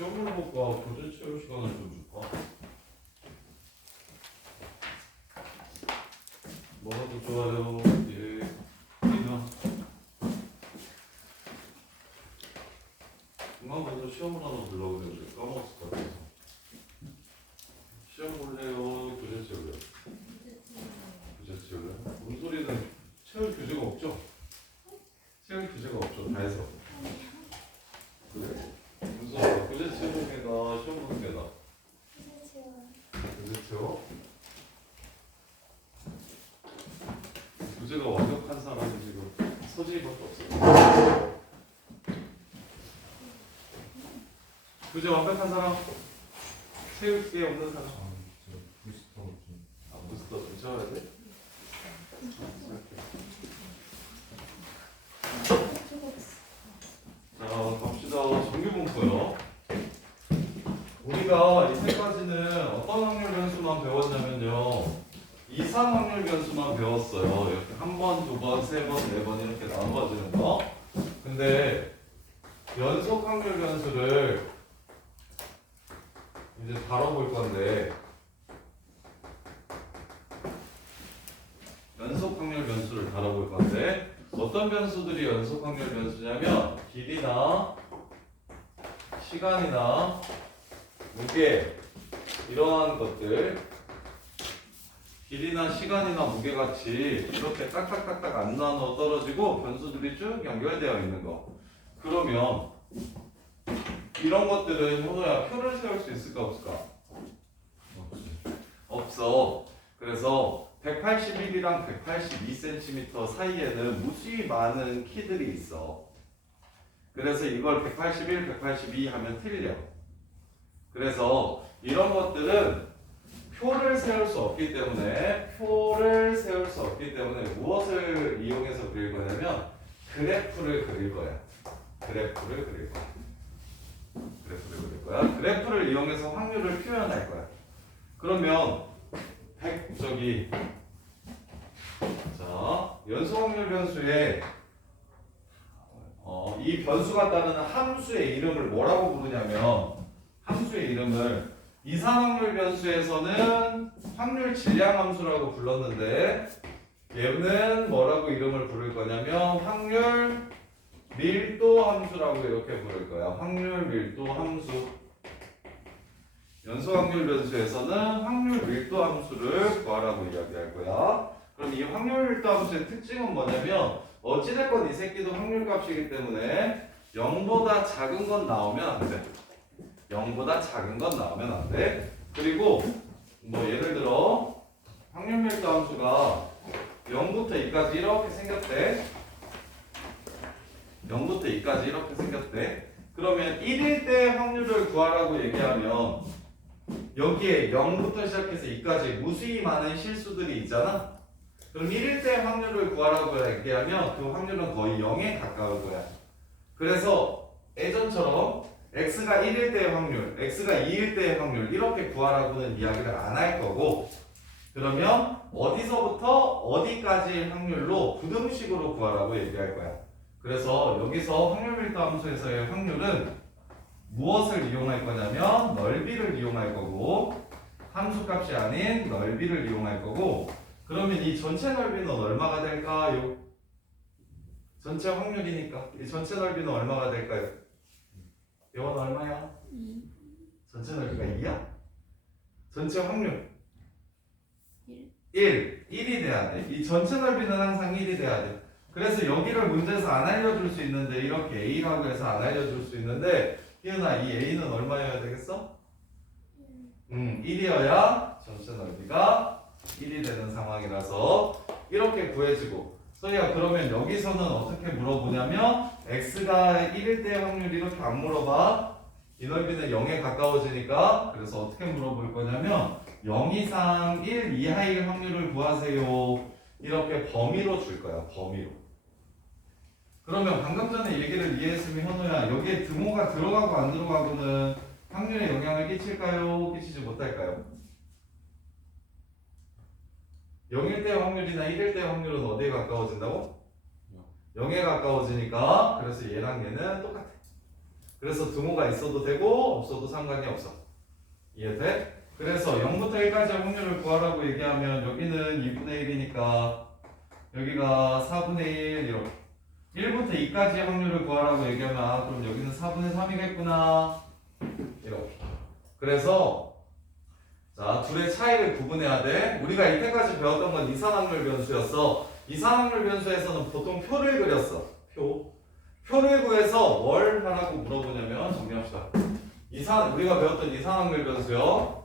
시험을 볼까? 교재 채울 시간을 좀 줄까? 뭐가 더 좋아요? 예, 이나. 금방 먼저 시험을 하나 보려고 그랬는데 까먹었을 것 같아서. 시험 볼래요? 교재 채울래요? 교재 채울래요? 뭔 소리는 채울 교재가 없죠? 채울 교재가 없죠. 다 해서. 그래? 무슨 교재 채우는 게 나, 시험 보는 게 나. 교재 채워? 교재가 완벽한 사람이 지금 서진이밖에 없어. 교재 완벽한 사람? 채울 게 없는 사람? 부스터 좀 채워야 돼? 자, 갑시다. 정규분포요. 우리가 이 세 가지는 어떤 확률 변수만 배웠냐면요. 이상 확률 변수만 배웠어요. 이렇게 한 번, 두 번, 세 번, 네 번 이렇게 나눠지는 거. 근데 연속 확률 변수를 이제 다뤄볼 건데 연속 확률 변수를 다뤄볼 건데 어떤 변수들이 연속 확률 변수냐면 길이나 시간이나 무게 이러한 것들 길이나 시간이나 무게같이 이렇게 딱딱딱딱 안 나눠 떨어지고 변수들이 쭉 연결되어 있는 거. 그러면 이런 것들은 현호야 표를 세울 수 있을까 없을까? 없어. 그래서 181이랑 182cm 사이에는 무수히 많은 키들이 있어. 그래서 이걸 181, 182 하면 틀려. 그래서 이런 것들은 표를 세울 수 없기 때문에 무엇을 이용해서 그릴 거냐면 그래프를 그릴 거야. 그래프를 그릴 거야. 그래프를 이용해서 확률을 표현할 거야. 그러면 연속 확률 변수에 이 변수가 따르는 함수의 이름을 뭐라고 부르냐면 함수의 이름을 이상 확률 변수에서는 확률 질량 함수라고 불렀는데 얘는 뭐라고 이름을 부를 거냐면 확률 밀도 함수라고 이렇게 부를 거야. 확률 밀도 함수. 연속 확률 변수에서는 확률 밀도 함수를 구하라고 이야기할 거야. 그럼 이 확률 밀도 함수의 특징은 뭐냐면 어찌됐건 이 새끼도 확률 값이기 때문에 0보다 작은 건 나오면 안 돼. 0보다 작은 건 나오면 안 돼. 그리고 뭐 예를 들어 확률 밀도 함수가 0부터 2까지 이렇게 생겼대. 0부터 2까지 이렇게 생겼대. 그러면 1일 때 확률을 구하라고 얘기하면 여기에 0부터 시작해서 2까지 무수히 많은 실수들이 있잖아. 그럼 1일 때 확률을 구하라고 얘기하면 그 확률은 거의 0에 가까울 거야. 그래서 예전처럼 x가 1일 때의 확률, x가 2일 때의 확률 이렇게 구하라고는 이야기를 안 할 거고 그러면 어디서부터 어디까지의 확률로 부등식으로 구하라고 얘기할 거야. 그래서 여기서 확률 밀도 함수에서의 확률은 무엇을 이용할 거냐면 넓이를 이용할 거고 함수값이 아닌 넓이를 이용할 거고 그러면 이 전체 넓이는 얼마가 될까요? 전체 확률이니까 이 전체 넓이는 얼마가 될까요? 이건 얼마야? 2. 전체 넓이가 2야? 전체 확률 1. 1이 돼야 돼. 이 전체 넓이는 항상 1이 돼야 돼. 그래서 여기를 문제에서 안 알려줄 수 있는데 이렇게 A라고 해서 안 알려줄 수 있는데 희은아 이 A는 얼마여야 되겠어? 1이어야 전체 넓이가 1이 되는 상황이라서 이렇게 구해지고 소희야 그러면 여기서는 어떻게 물어보냐면 X가 1일 때의 확률 이렇게 안 물어봐. 이 넓이는 0에 가까워지니까 그래서 어떻게 물어볼 거냐면 0 이상 1 이하일 확률을 구하세요. 이렇게 범위로 줄 거야. 범위로. 그러면 방금 전에 얘기를 이해했으면 현우야 여기에 등호가 들어가고 안 들어가고는 확률에 영향을 끼칠까요? 끼치지 못할까요? 0일 때 확률이나 1일 때 확률은 어디에 가까워진다고? 0에 가까워지니까 그래서 얘랑 얘는 똑같아. 그래서 등호가 있어도 되고 없어도 상관이 없어. 이해돼? 그래서 0부터 1까지 확률을 구하라고 얘기하면 여기는 2분의 1이니까 여기가 4분의 1 이렇게 1부터 2까지 확률을 구하라고 얘기하면 아 그럼 여기는 4분의 3이겠구나 이렇게. 그래서 자 둘의 차이를 구분해야 돼. 우리가 이때까지 배웠던 건 이산확률 변수였어. 이산확률 변수에서는 보통 표를 그렸어. 표를 구해서 뭘 하라고 물어보냐면 정리합시다. 우리가 배웠던 이산확률 변수요.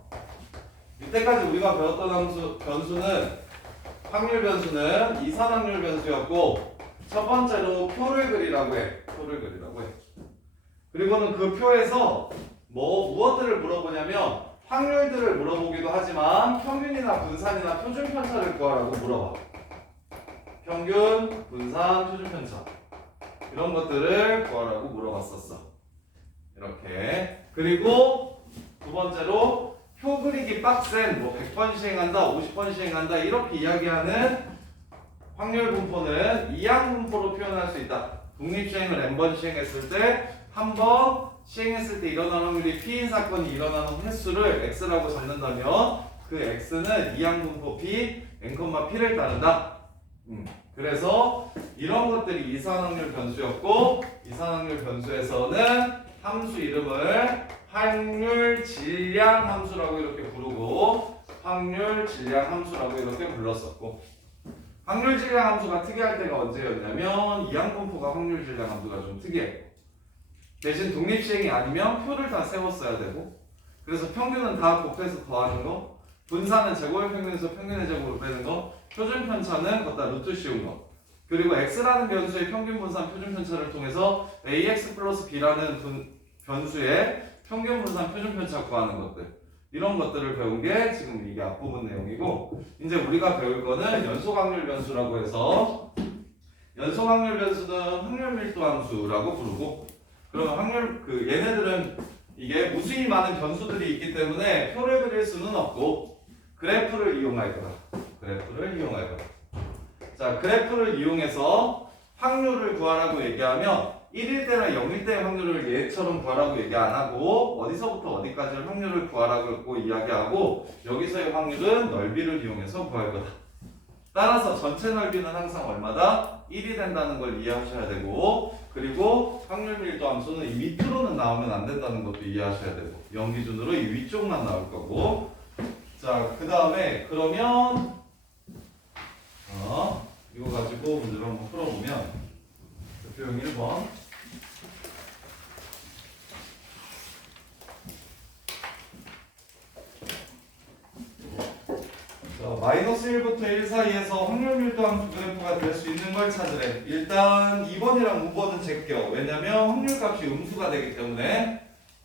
이때까지 우리가 배웠던 변수는 확률 변수는 이산확률 변수였고 첫 번째로 표를 그리라고 해. 그리고는 그 표에서 무엇들을 물어보냐면 확률들을 물어보기도 하지만 평균이나 분산이나 표준 편차를 구하라고 물어봐. 평균, 분산, 표준 편차 이런 것들을 구하라고 물어봤었어. 이렇게. 그리고 두 번째로 표 그리기 빡센 100번 시행한다, 50번 시행한다 이렇게 이야기하는 확률 분포는 이항 분포로 표현할 수 있다. 독립시행을 n번 시행했을 때 한 번 시행했을 때 일어나는 확률이 P인 사건이 일어나는 횟수를 X라고 잡는다면 그 X는 이항 분포 P, n, P를 따른다. 그래서 이런 것들이 이산확률 변수였고 이산확률 변수에서는 함수 이름을 확률 질량 함수라고 이렇게 부르고 확률 질량 함수라고 이렇게 불렀었고 확률 질량 함수가 특이할 때가 언제였냐면 이항 분포가 확률 질량 함수가 좀 특이해. 대신 독립시행이 아니면 표를 다 세웠어야 되고 그래서 평균은 다 곱해서 더하는 거 분산은 제곱의 평균에서 평균의 제곱을 빼는 거 표준 편차는 걷다 루트 씌운 거 그리고 x라는 변수의 평균 분산 표준 편차를 통해서 ax 플러스 b라는 변수의 평균 분산 표준 편차 구하는 것들 이런 것들을 배운 게 지금 이게 앞부분 내용이고 이제 우리가 배울 거는 연속 확률 변수라고 해서 연속 확률 변수는 확률 밀도 함수라고 부르고 그럼 얘네들은 이게 무수히 많은 변수들이 있기 때문에 표를 그릴 수는 없고 그래프를 이용할 거다. 자, 그래프를 이용해서 확률을 구하라고 얘기하면 1일 때나 0일 때의 확률을 얘처럼 구하라고 얘기 안 하고 어디서부터 어디까지 확률을 구하라고 이야기하고 여기서의 확률은 넓이를 이용해서 구할 거다. 따라서 전체 넓이는 항상 얼마다? 1이 된다는 걸 이해하셔야 되고 그리고 확률 밀도 함수는 이 밑으로는 나오면 안 된다는 것도 이해하셔야 되고 0 기준으로 이 위쪽만 나올 거고 자, 그 다음에 그러면 이거 가지고 문제를 한번 풀어보면 대표형 1번 마이너스 1부터 1 사이에서 확률 밀도 함수 그래프가 될 수 있는 걸 찾으래. 일단 2번이랑 5번은 제껴. 왜냐면 확률 값이 음수가 되기 때문에.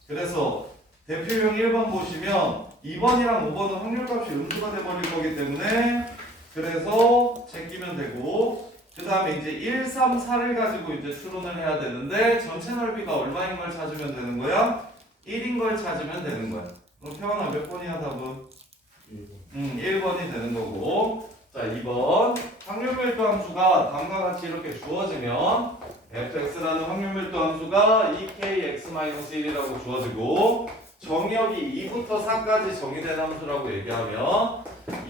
그래서 대표형 1번 보시면 2번이랑 5번은 확률 값이 음수가 돼버릴 거기 때문에 그래서 제끼면 되고 그 다음에 이제 1, 3, 4를 가지고 이제 추론을 해야 되는데 전체 넓이가 얼마인 걸 찾으면 되는 거야? 1인 걸 찾으면 되는 거야. 그럼 태환아 몇 번이야 답은? 1번이 되는 거고 자 2번 확률 밀도 함수가 다음과 같이 이렇게 주어지면 fx라는 확률 밀도 함수가 2kx-1이라고 주어지고 정의역이 2부터 4까지 정의된 함수라고 얘기하면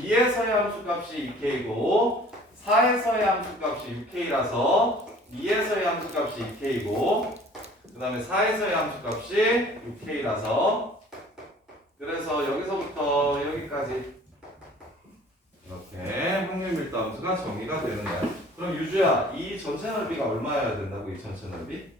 2에서의 함수값이 2k이고 4에서의 함수값이 6k라서 2에서의 함수값이 2k이고 그 다음에 4에서의 함수값이 6k라서 그래서 여기서부터 여기까지 이렇게 확률 밀도 함수가 정의가 되는 거야. 그럼 유주야, 이 전체 넓이가 얼마여야 된다고? 이 전체 넓이?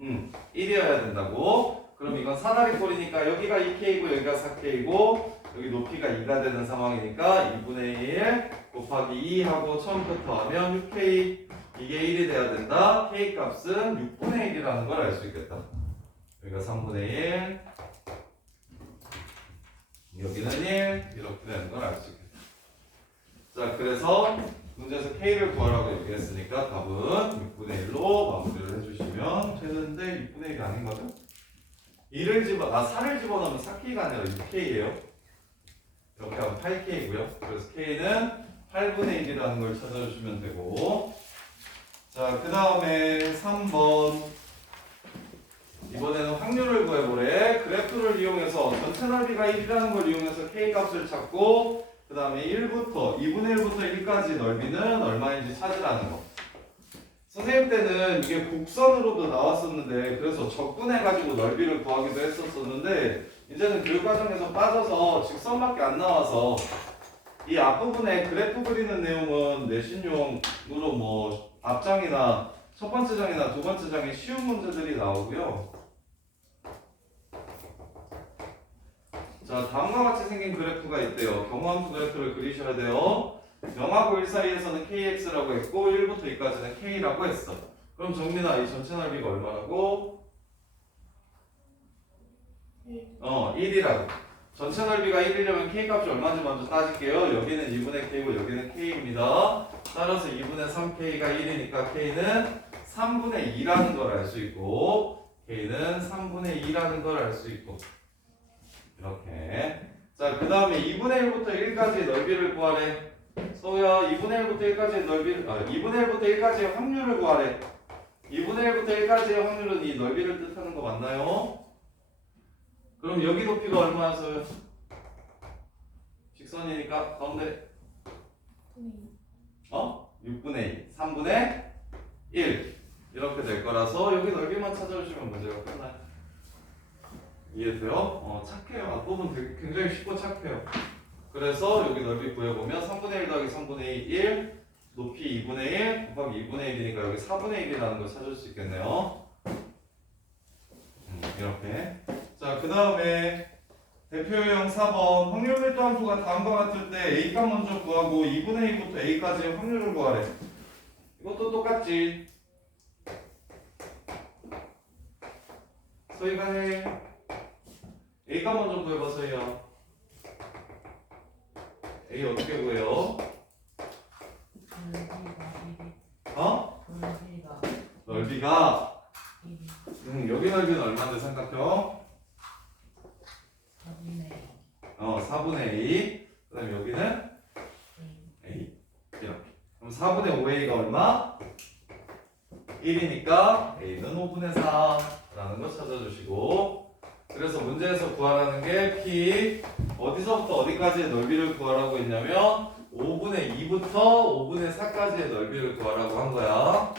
1이어야 된다고. 그럼 이건 사다리 꼴이니까 여기가 2K고 여기가 4K고 여기 높이가 2가 되는 상황이니까 2분의 1 곱하기 2 하고 처음부터 하면 6K 이게 1이 돼야 된다. K 값은 6분의 1이라는 걸 알 수 있겠다. 여기가 3분의 1 여기는 1 이렇게 되는 걸 알 수 있겠다. 자, 그래서 문제에서 K를 구하라고 얘기했으니까 답은 6분의 1로 마무리를 해주시면 되는데 6분의 1이 아닌거든? 4를 집어넣으면 4K가 아니라 6K예요. 이렇게 하면 8K고요. 그래서 K는 8분의 1이라는 걸 찾아주시면 되고 자, 그 다음에 3번 이거 이번에는 확률을 구해보래. 그래프를 이용해서 전체 넓이가 1이라는 걸 이용해서 K 값을 찾고 그 다음에 1부터 2분의 1부터 1까지 넓이는 얼마인지 찾으라는 거. 선생님 때는 이게 곡선으로도 나왔었는데 그래서 적분해가지고 넓이를 구하기도 했었었는데 이제는 교육과정에서 빠져서 직선밖에 안 나와서 이 앞부분에 그래프 그리는 내용은 내신용으로 뭐 앞장이나 첫 번째 장이나 두 번째 장에 쉬운 문제들이 나오고요. 자, 다음과 같이 생긴 그래프가 있대요. 경우함수 그래프를 그리셔야 돼요. 0하고 1 사이에서는 kx라고 했고 1부터 2까지는 k라고 했어. 그럼 정민아, 이 전체 넓이가 얼마라고? 1이라고. 전체 넓이가 1이려면 k값이 얼마인지 먼저 따질게요. 여기는 2분의 k고 여기는 k입니다. 따라서 2분의 3k가 1이니까 k는 3분의 2라는 걸 알 수 있고 k는 3분의 2라는 걸 알 수 있고 이렇게. 자, 그 다음에 2분의 1부터 1까지의 넓이를 구하래. 서우야, 2분의 1부터 1까지의 넓이를 2분의 1부터 1까지의 확률을 구하래. 2분의 1부터 1까지의 확률은 이 넓이를 뜻하는 거 맞나요? 그럼 여기 높이가 얼마여서요? 직선이니까 가운데 6분의 2, 3분의 1 이렇게 될 거라서 여기 넓이만 찾아주시면 문제가 끝나요. 이해돼요? 착해요. 앞부분 되게 굉장히 쉽고 착해요. 그래서 여기 넓이 구해보면 3분의 1 더하기 3분의 1 높이 2분의 1 곱하기 2분의 1이니까 여기 4분의 1이라는 걸 찾을 수 있겠네요. 이렇게. 자, 그 다음에 대표형 4번 확률 밀도 함수가 다음과 같을 때 A값 먼저 구하고 2분의 2부터 A까지의 확률을 구하래. 이것도 똑같지. 서희가 해. A값 먼저 구해봐, 서희야. A 어떻게 구해요? 넓이가 여기 넓이는 얼마인데 삼각형? 4분의 A. 그 다음에 여기는 A. 이렇게. 그럼 4분의 5A가 얼마? 1이니까 A는 5분의 4라는 거 찾아주시고 그래서 문제에서 구하라는 게 P 어디서부터 어디까지의 넓이를 구하라고 했냐면 5분의 2부터 5분의 4까지의 넓이를 구하라고 한 거야.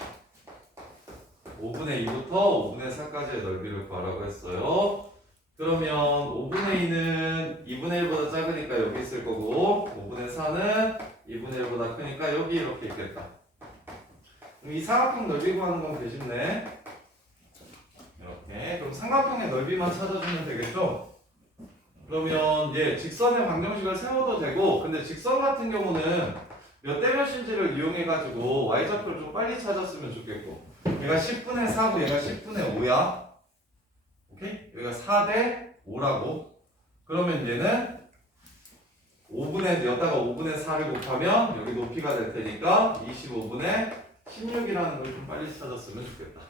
5분의 2부터 5분의 4까지의 넓이를 구하라고 했어요. 그러면 5분의 2는 2분의 1보다 작으니까 여기 있을 거고 5분의 4는 2분의 1보다 크니까 여기 이렇게 있겠다. 그럼 이 사각형 넓이 구하는 건 개 쉽네. 이렇게. 그럼 삼각형의 넓이만 찾아주면 되겠죠? 그러면 직선의 방정식을 세워도 되고 근데 직선 같은 경우는 몇 대 몇인지를 이용해가지고 y좌표를 좀 빨리 찾았으면 좋겠고 얘가 10분의 4고 얘가 10분의 5야. 오케이? 여기가 4대 5라고. 그러면 얘는 5분의 여기다가 5분의 4를 곱하면 여기 높이가 될 테니까 25분의 16이라는 걸 좀 빨리 찾았으면 좋겠다.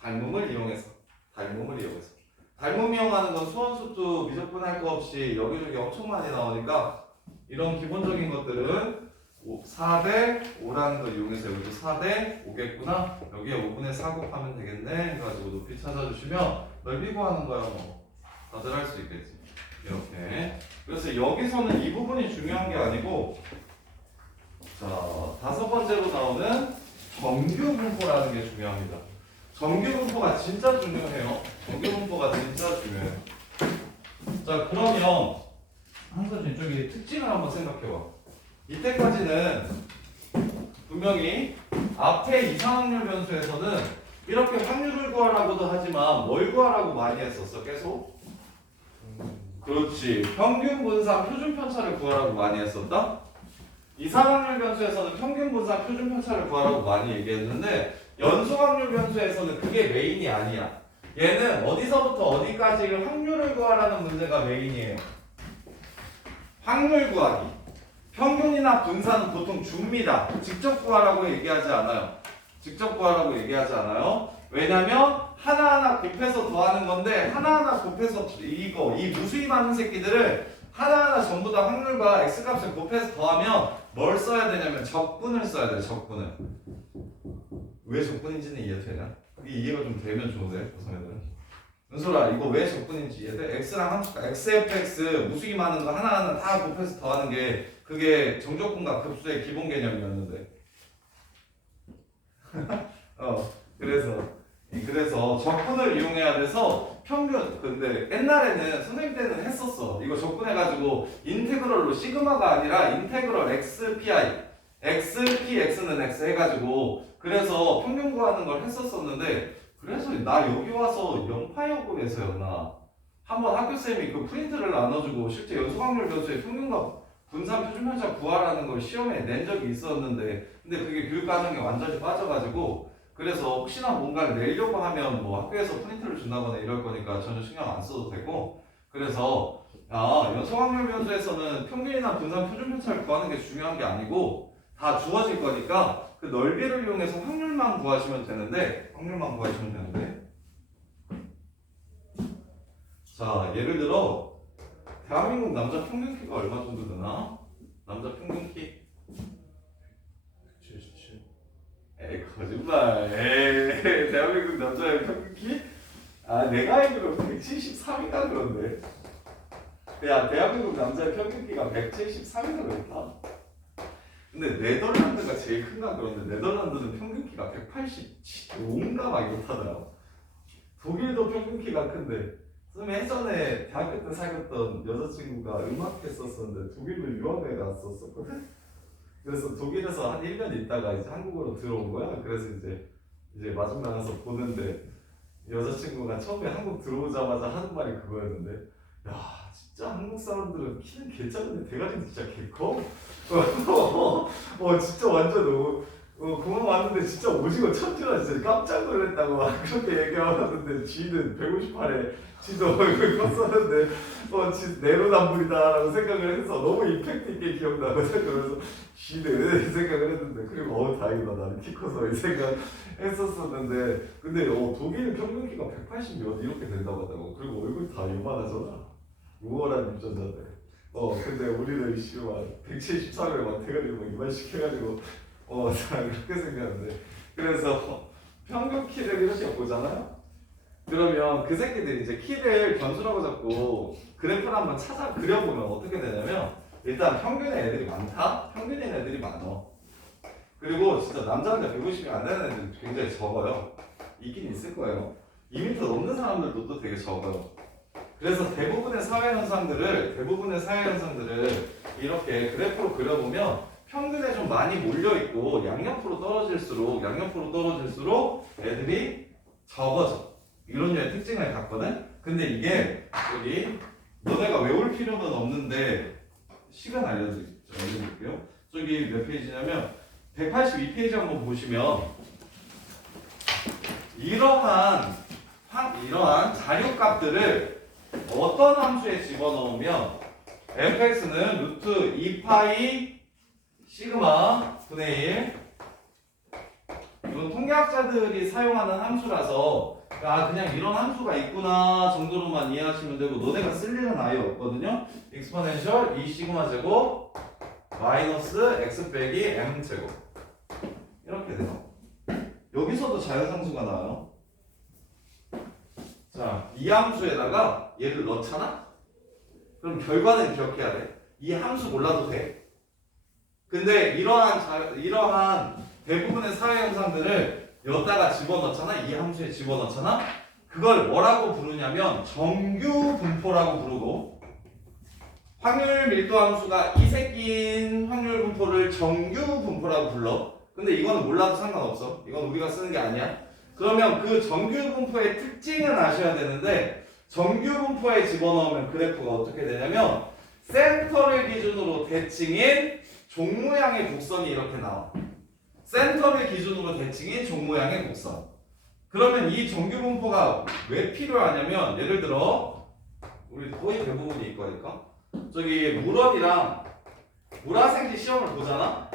닮음을 이용해서. 닮음 이용하는 건 수원수도 미적분할 거 없이 여기저기 엄청 많이 나오니까 이런 기본적인 것들은 4대 5라는 걸 이용해서 여기도 4대 5겠구나. 여기에 5분의 4 곱하면 되겠네. 해가지고 높이 찾아주시면 넓이 구하는 거야 뭐. 다들 할 수 있겠지. 이렇게. 그래서 여기서는 이 부분이 중요한 게 아니고 자, 5번째로 나오는 정규 분포라는 게 중요합니다. 정규 분포가 진짜 중요해요. 정규 분포가 진짜 중요해요. 자, 그러면 한서진 저기 특징을 한번 생각해봐. 이때까지는 분명히 앞에 이상확률 변수에서는 이렇게 확률을 구하라고도 하지만 뭘 구하라고 많이 했었어? 계속? 그렇지. 평균 분산 표준 편차를 구하라고 많이 했었다. 이상확률 변수에서는 평균 분산 표준 편차를 구하라고 많이 얘기했는데 연소확률 변수에서는 그게 메인이 아니야. 얘는 어디서부터 어디까지 확률을 구하라는 문제가 메인이에요. 확률 구하기. 평균이나 분산은 보통 줍니다. 직접 구하라고 얘기하지 않아요. 왜냐면 하나하나 곱해서 더하는 건데 하나하나 곱해서 이 무수히 많은 새끼들을 하나하나 전부 다 확률과 x값을 곱해서 더하면 뭘 써야 되냐면 적분을 써야 돼. 적분을. 왜 적분인지는 이해되냐? 이게 이해가 좀 되면 좋은데 고성애들은. 은솔아 이거 왜 적분인지 이해돼? x랑 함수가 xfx 무수히 많은 거 하나하나 다 곱해서 더하는 게 그게 정적분과 급수의 기본 개념이었는데 그래서 적분을 이용해야 돼서 평균 근데 옛날에는 선생님 때는 했었어. 이거 적분해가지고 인테그럴로 시그마가 아니라 인테그럴 xpi xpx는 x 해가지고 그래서 평균 구하는 걸 했었었는데 그래서 나 여기 와서 연파여고에서였나 한번 학교쌤이 그 프린트를 나눠주고 실제 연소확률 변수의 평균과 분산 표준편차 구하라는 걸 시험에 낸 적이 있었는데 근데 그게 교육과정에 완전히 빠져가지고 그래서 혹시나 뭔가를 내려고 하면 뭐 학교에서 프린트를 준다거나 이럴 거니까 전혀 신경 안 써도 되고 그래서 연소확률 변수에서는 평균이나 분산 표준편차를 구하는 게 중요한 게 아니고 다 주어질 거니까 그 넓이를 이용해서 확률만 구하시면 되는데 자 예를 들어 대한민국 남자 평균 키가 얼마 정도 되나? 남자 평균 키 77. 에이 거짓말. 에이 대한민국 남자의 평균 키? 내가 알기로 173인가 그런데. 야 대한민국 남자의 평균 키가 173인가 그랬다. 근데 네덜란드가 제일 큰가 그런데 네덜란드는 평균 키가 185인가 막 이렇다더라. 독일도 평균 키가 큰데 선생님 예전에 대학교 때 사귀었던 여자친구가 음악 했었었는데 독일로 유학에 갔었거든. 그래서 독일에서 한 1년 있다가 이제 한국으로 들어온 거야. 그래서 이제 마중 나가서 보는데 여자친구가 처음에 한국 들어오자마자 하는 말이 그거였는데 야 진짜 한국 사람들은 키는 개작은데 대가리는 진짜 개커. 진짜 완전 공항 왔는데 진짜 오징어 천지라 진짜 깜짝 놀랐다고 막 그렇게 얘기하는데 지는 158에 지도 얼굴 컸었는데 지 내로남불이다라고 생각을 해서 너무 임팩트 있게 기억나거든. 그래서 지는 이 생각을 했는데 그리고 다행이다 나는 키 커서 이 생각 했었었는데 근데 독일 평균 키가 180 몇 이렇게 된다고 하더라고. 그리고 얼굴 다 요만하잖아. 우월한 유전자들. 근데 우리는 막 173에 막 대가리 막 이만씩 해가지고 그렇게 생겼는데 그래서 평균 키를 이렇게 보잖아요. 그러면 그 새끼들이 이제 키를 변수라고 잡고 그래프를 한번 찾아 그려보면 어떻게 되냐면 일단 평균의 애들이 많다? 평균인 애들이 많어. 그리고 진짜 남자한테 150이 안 되는 애들이 굉장히 적어요. 있긴 있을 거예요. 2m 넘는 사람들도 또 되게 적어요. 그래서 대부분의 사회 현상들을 이렇게 그래프로 그려보면 평균에 좀 많이 몰려있고 양옆으로 떨어질수록 애들이 적어져. 이런 류의 특징을 갖거든. 근데 이게 여기 너네가 외울 필요는 없는데 시간 알려드릴게요. 저기 몇 페이지냐면 182페이지 한번 보시면 이러한 자료값들을 어떤 함수에 집어넣으면 fx는 루트 2파이 시그마 분의 1 이건 통계학자들이 사용하는 함수라서 그냥 이런 함수가 있구나 정도로만 이해하시면 되고 너네가 쓸 일은 아예 없거든요. 익스포넨셜 2 시그마 제곱 마이너스 x 빼기 m 제곱 이렇게 돼요. 여기서도 자연상수가 나와요. 자, 이 함수에다가 얘를 넣잖아? 그럼 결과는 기억해야 돼. 이 함수 몰라도 돼. 근데 이러한 대부분의 사회 현상들을 여기다가 집어넣잖아. 이 함수에 집어넣잖아. 그걸 뭐라고 부르냐면 정규 분포라고 부르고 확률 밀도 함수가 이 새끼인 확률 분포를 정규 분포라고 불러. 근데 이거는 몰라도 상관없어. 이건 우리가 쓰는 게 아니야. 그러면 그 정규 분포의 특징은 아셔야 되는데 정규 분포에 집어넣으면 그래프가 어떻게 되냐면 센터를 기준으로 대칭인 종 모양의 곡선이 이렇게 나와. 센터를 기준으로 대칭인 종 모양의 곡선. 그러면 이 정규 분포가 왜 필요하냐면 예를 들어 우리 거의 대부분이 이거니까 저기 물원이랑 물화생지 시험을 보잖아.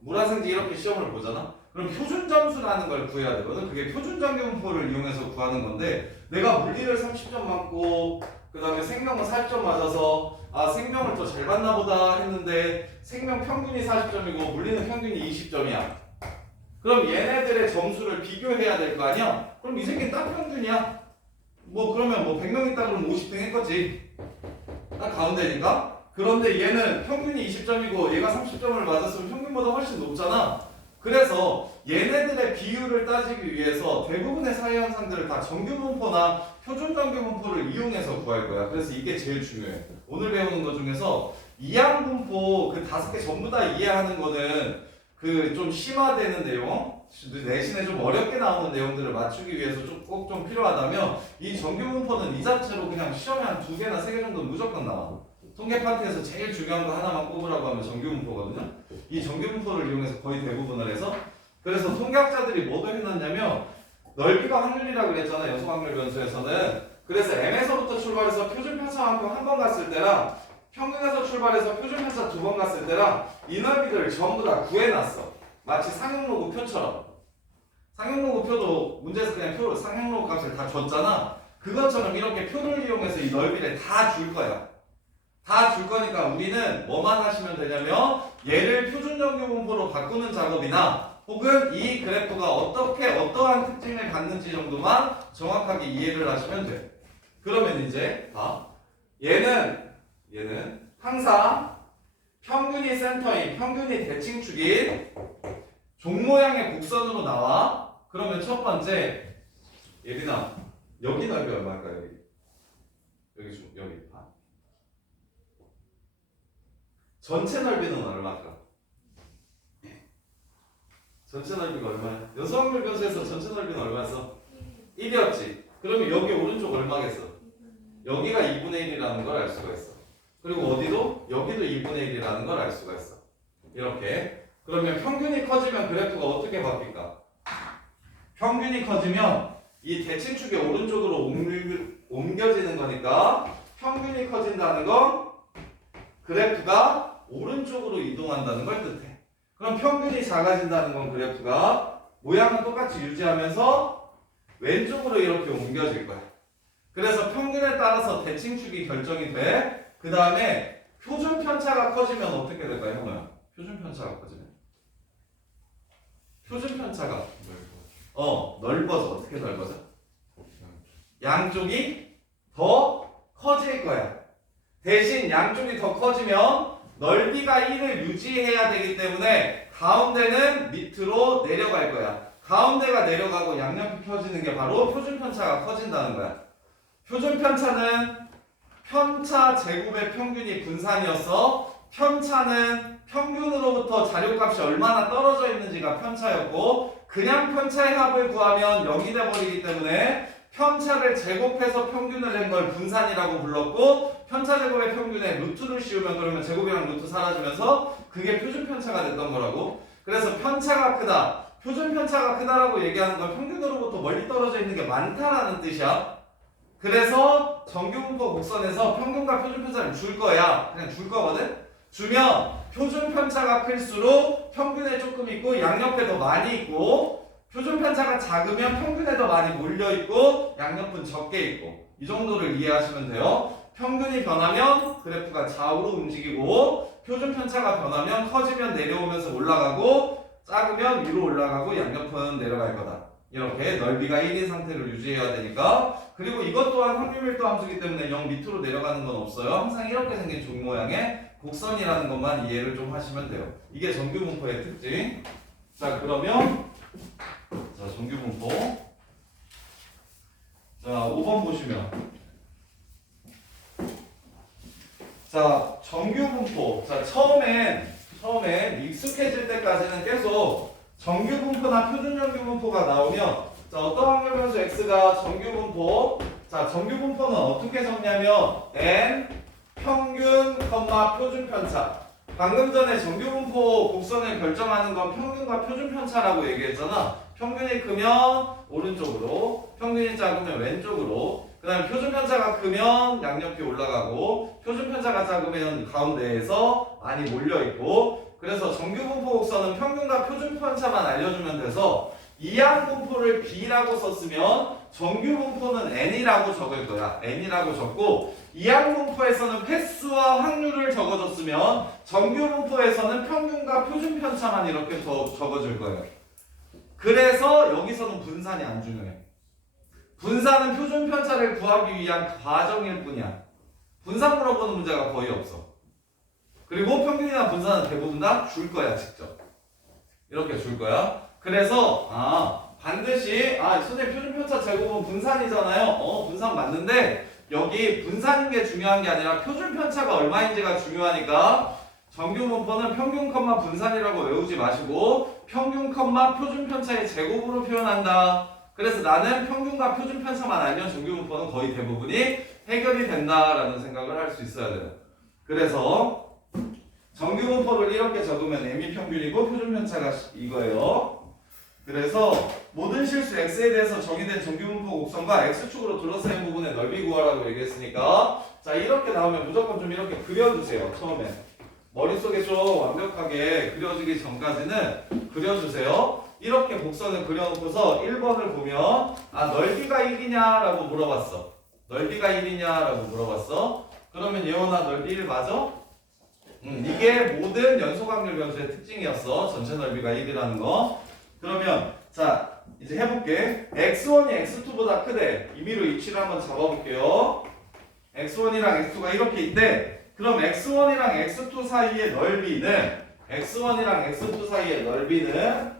물화생지 이렇게 시험을 보잖아. 그럼 표준 점수라는 걸 구해야 되거든. 그게 표준 정규 분포를 이용해서 구하는 건데 내가 물리를 30점 맞고 그 다음에 생명은 40점 맞아서 생명을 더 잘 봤나 보다 했는데 생명 평균이 40점이고 물리는 평균이 20점이야. 그럼 얘네들의 점수를 비교해야 될 거 아니야? 그럼 이 새끼는 딱 평균이야. 뭐 그러면 뭐 100명 있다 그러면 50등 했겠지. 딱 가운데니까. 그런데 얘는 평균이 20점이고 얘가 30점을 맞았으면 평균보다 훨씬 높잖아. 그래서 얘네들의 비율을 따지기 위해서 대부분의 사회 현상들을 다 정규분포나 표준정규분포를 이용해서 구할 거야. 그래서 이게 제일 중요해. 오늘 배우는 것 중에서 이항분포 그 5개 전부 다 이해하는 거는 그 좀 심화되는 내용, 내신에 좀 어렵게 나오는 내용들을 맞추기 위해서 꼭 좀 필요하다면 이 정규분포는 이 자체로 그냥 시험에 한 2개나 3개 정도 무조건 나와. 통계 파트에서 제일 중요한 거 하나만 꼽으라고 하면 정규분포거든요. 이 정규분포를 이용해서 거의 대부분을 해서 그래서 통계학자들이 뭐도 해놨냐면 넓이가 확률이라고 그랬잖아. 여수확률 변수에서는. 그래서 M에서부터 출발해서 표준편차만큼 한 번 갔을 때랑 평균에서 출발해서 표준편차 2번 갔을 때랑 이 넓이를 전부 다 구해놨어. 마치 상용로그 표처럼. 상용로그 표도 문제에서 그냥 상용로그 값을 다 줬잖아. 그것처럼 이렇게 표를 이용해서 이 넓이를 다 줄 거야. 다 줄 거니까 우리는 뭐만 하시면 되냐면 얘를 표준정규분포로 바꾸는 작업이나 혹은 이 그래프가 어떠한 특징을 갖는지 정도만 정확하게 이해를 하시면 돼. 그러면 이제 얘는 항상 평균이 센터인 평균이 대칭축인 종모양의 곡선으로 나와. 그러면 첫 번째 예린아 여기 넓이 얼마일까? 여기 반. 전체 넓이는 얼마일까? 전체 넓이가 얼마야? 여수확률 변수에서 전체 넓이는 얼마였어? 1이었지. 그러면 여기 오른쪽 얼마겠어? 여기가 2분의 1이라는 걸 알 수가 있어. 그리고 어디도? 여기도 2분의 1이라는 걸 알 수가 있어. 이렇게. 그러면 평균이 커지면 그래프가 어떻게 바뀔까? 평균이 커지면 이 대칭축이 오른쪽으로 옮겨지는 거니까 평균이 커진다는 건 그래프가 오른쪽으로 이동한다는 걸 뜻해. 그럼 평균이 작아진다는 건 그래프가 모양은 똑같이 유지하면서 왼쪽으로 이렇게 옮겨질 거야. 그래서 평균에 따라서 대칭축이 결정이 돼. 그 다음에 표준편차가 커지면 어떻게 될까요, 형아? 표준편차가 커지면? 표준편차가 넓어져. 어떻게 넓어져? 양쪽이 더 커질 거야. 대신 양쪽이 더 커지면 넓이가 1을 유지해야 되기 때문에 가운데는 밑으로 내려갈 거야. 가운데가 내려가고 양옆이 펴지는 게 바로 표준편차가 커진다는 거야. 표준편차는 편차 제곱의 평균이 분산이었어. 편차는 평균으로부터 자료값이 얼마나 떨어져 있는지가 편차였고 그냥 편차의 합을 구하면 0이 돼버리기 때문에 편차를 제곱해서 평균을 낸 걸 분산이라고 불렀고 편차 제곱의 평균에 루트를 씌우면 그러면 제곱이랑 루트 사라지면서 그게 표준편차가 됐던 거라고. 그래서 편차가 크다, 표준편차가 크다라고 얘기하는 건 평균으로부터 멀리 떨어져 있는 게 많다라는 뜻이야. 그래서 정규분포 곡선에서 평균과 표준편차를 줄 거야. 그냥 줄 거거든? 주면 표준편차가 클수록 평균에 조금 있고 양옆에 더 많이 있고 표준편차가 작으면 평균에 더 많이 몰려있고 양옆은 적게 있고 이 정도를 이해하시면 돼요. 평균이 변하면 그래프가 좌우로 움직이고 표준편차가 변하면 커지면 내려오면서 올라가고 작으면 위로 올라가고 양옆은 내려갈 거다. 이렇게 넓이가 1인 상태를 유지해야 되니까. 그리고 이것 또한 확률밀도 함수이기 때문에 0 밑으로 내려가는 건 없어요. 항상 이렇게 생긴 종 모양의 곡선이라는 것만 이해를 좀 하시면 돼요. 이게 정규분포의 특징. 자, 그러면 정규분포. 자, 5번 보시면 자, 정규분포. 자, 처음엔 익숙해질 때까지는 계속 정규분포나 표준정규분포가 나오면 자, 어떤 확률 변수 x가 정규분포. 자, 정규분포는 어떻게 적냐면 n 평균, 표준편차. 방금 전에 정규분포 곡선을 결정하는 건 평균과 표준편차라고 얘기했잖아. 평균이 크면 오른쪽으로, 평균이 작으면 왼쪽으로, 그 다음에 표준편차가 크면 양옆이 올라가고, 표준편차가 작으면 가운데에서 많이 몰려있고, 그래서 정규분포 곡선은 평균과 표준편차만 알려주면 돼서 이항분포를 B라고 썼으면 정규분포는 N이라고 적을 거야. N이라고 적고 이항분포에서는 횟수와 확률을 적어줬으면 정규분포에서는 평균과 표준편차만 이렇게 적어줄 거예요. 그래서 여기서는 분산이 안 중요해. 분산은 표준 편차를 구하기 위한 과정일 뿐이야. 분산 물어보는 문제가 거의 없어. 그리고 평균이나 분산은 대부분 다 줄 거야, 직접. 이렇게 줄 거야. 그래서 반드시 선생님 표준 편차 제곱은 분산이잖아요. 분산 맞는데 여기 분산인 게 중요한 게 아니라 표준 편차가 얼마인지가 중요하니까 정규 문법은 평균 컴마 분산이라고 외우지 마시고 평균 컴마 표준 편차의 제곱으로 표현한다. 그래서 나는 평균과 표준 편차만 알면 정규 문법은 거의 대부분이 해결이 된다라는 생각을 할 수 있어야 돼요. 그래서 정규 문법을 이렇게 적으면 m이 평균이고 표준 편차가 이거예요. 그래서 모든 실수 x에 대해서 정의된 정규 문법 곡선과 x축으로 둘러싸인 부분의 넓이 구하라고 얘기했으니까 자 이렇게 나오면 무조건 좀 이렇게 그려주세요. 처음에 머릿속에 좀 완벽하게 그려지기 전까지는 그려주세요. 이렇게 곡선을 그려놓고서 1번을 보면 넓이가 1이냐라고 물어봤어. 넓이가 1이냐라고 물어봤어. 그러면 예원아 넓이 1 맞아? 이게 모든 연소각률 변수의 특징이었어. 전체 넓이가 1이라는 거. 그러면 자 이제 해볼게. x1이 x2보다 크대. 임의로 위치를 한번 잡아볼게요. x1이랑 x2가 이렇게 있대. 그럼 x1이랑 x2 사이의 넓이는 x1이랑 x2 사이의 넓이는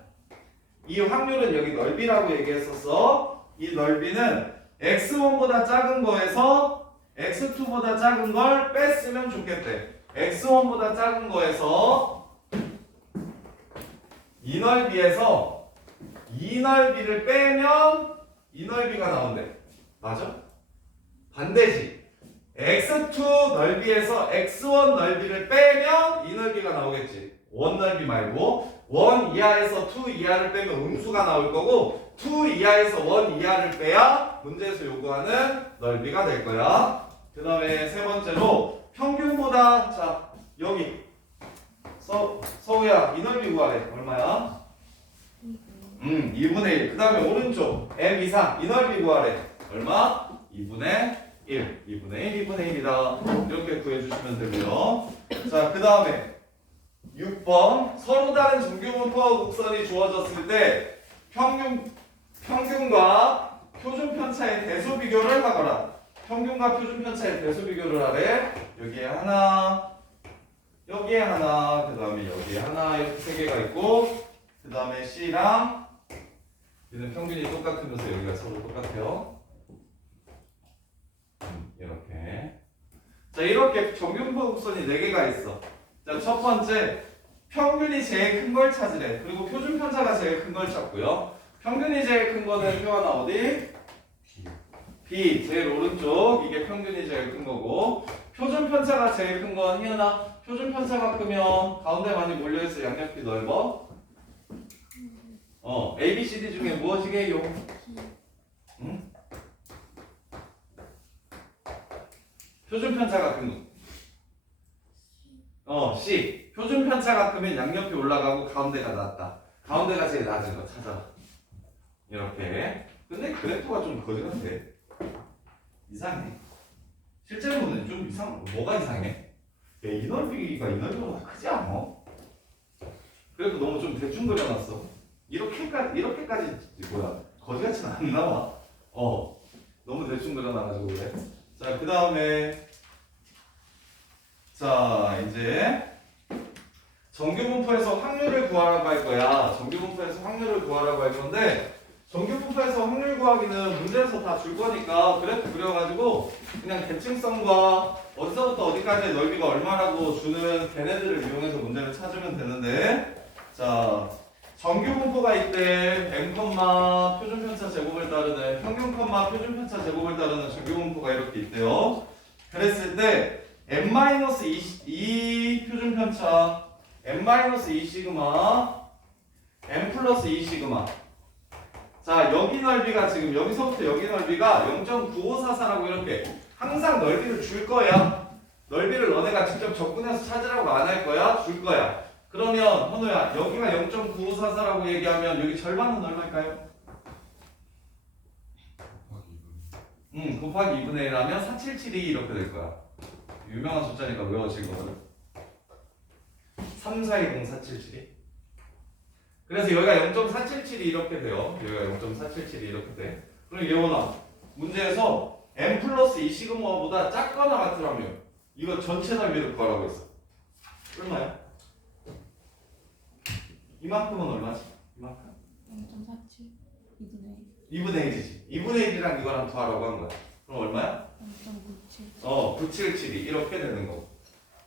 이 확률은 여기 넓이라고 얘기했었어. 이 넓이는 x1보다 작은 거에서 x2보다 작은 걸 뺐으면 좋겠대. x1보다 작은 거에서 이 넓이에서 이 넓이를 빼면 이 넓이가 나온대. 맞아? 반대지. x2 넓이에서 x1 넓이를 빼면 이 넓이가 나오겠지. 원 넓이 말고 원 이하에서 2 이하를 빼면 음수가 나올 거고 2 이하에서 1 이하를 빼야 문제에서 요구하는 넓이가 될 거야. 그 다음에 세 번째로 평균보다 자 여기 서우야 이 넓이 구하래. 얼마야? 2분의 1. 그 다음에 오른쪽 m 이상 이 넓이 구하래. 얼마? 2분의 1. 2분의 1, 2분의 1이다. 이렇게 구해주시면 되고요. 자, 그 다음에 6번 서로 다른 정규분포 곡선이 주어졌을 때 평균과 표준 편차의 대소 비교를 하거라. 평균과 표준 편차의 대소 비교를 하래. 여기에 하나, 여기에 하나, 그 다음에 여기에 하나 이렇게 세 개가 있고 그 다음에 C랑 얘는 평균이 똑같으면서 여기가 서로 똑같아요. 이렇게. 자, 이렇게 정규분포 곡선이 4개가 있어. 자, 첫 번째 평균이 제일 큰 걸 찾으래. 그리고 표준 편차가 제일 큰 걸 찾고요. 평균이 제일 큰 거는 표하나 어디? B. 제일 오른쪽. 이게 평균이 제일 큰 거고. 표준 편차가 제일 큰 건 희은아. 표준 편차가 크면 가운데 많이 몰려있어. 양옆이 넓어. A, B, C, D 중에 무엇이게요? 응? 표준 편차가 큰 거. C. 표준 편차가 크면 양옆이 올라가고 가운데가 낮다. 가운데가 제일 낮은 거 찾아라. 이렇게. 근데 그래프가 좀 거지 같아. 이상해. 실제로는 좀 뭐가 이상해? 야, 이 넓이가 이 넓이보다 크지 않아? 그래도 너무 좀 대충 그려놨어. 이렇게까지 뭐야? 거지같이는 안 나와. 너무 대충 그려놔가지고 그래. 자, 그 다음에 자 이제 정규분포에서 확률을 구하라고 할 거야. 정규분포에서 확률을 구하라고 할 건데 정규분포에서 확률 구하기는 문제에서 다 줄 거니까 그래프 그려가지고 그냥 대칭성과 어디서부터 어디까지의 넓이가 얼마라고 주는 걔네들을 이용해서 문제를 찾으면 되는데 자 정규분포가 있대. m, 표준편차 제곱을 따르는 평균, 표준편차 제곱을 따르는 정규분포가 이렇게 있대요. 그랬을 때 m-2 표준편차 m-2 시그마 m 플러스 2 시그마. 자 여기 넓이가 지금 여기서부터 여기 넓이가 0.9544라고 이렇게 항상 넓이를 줄 거야. 넓이를 너네가 직접 접근해서 찾으라고 안 할 거야. 줄 거야. 그러면 현우야 여기가 0.9544라고 얘기하면 여기 절반은 얼마일까요? 곱하기 2분의 1하면 4772 이렇게 될 거야. 유명한 숫자니까 외워질 거거든. 3, 4, 2, 0, 4, 7, 7이. 그래서 여기가 0.477이 이렇게 돼요. 여기가 0.477이 이렇게 돼. 그럼 예원아, 문제에서 m 플러스 2 시그마보다 작거나 같으라면 이거 전체 넓이를 구하라고 했어. 얼마야? 이만큼은 얼마지? 이만큼? 0.47 2분의 1 2분의 1이지. 2분의 1이랑 이거랑 구하라고 한 거야. 그럼 얼마야? 0.97 977이 이렇게 되는 거고.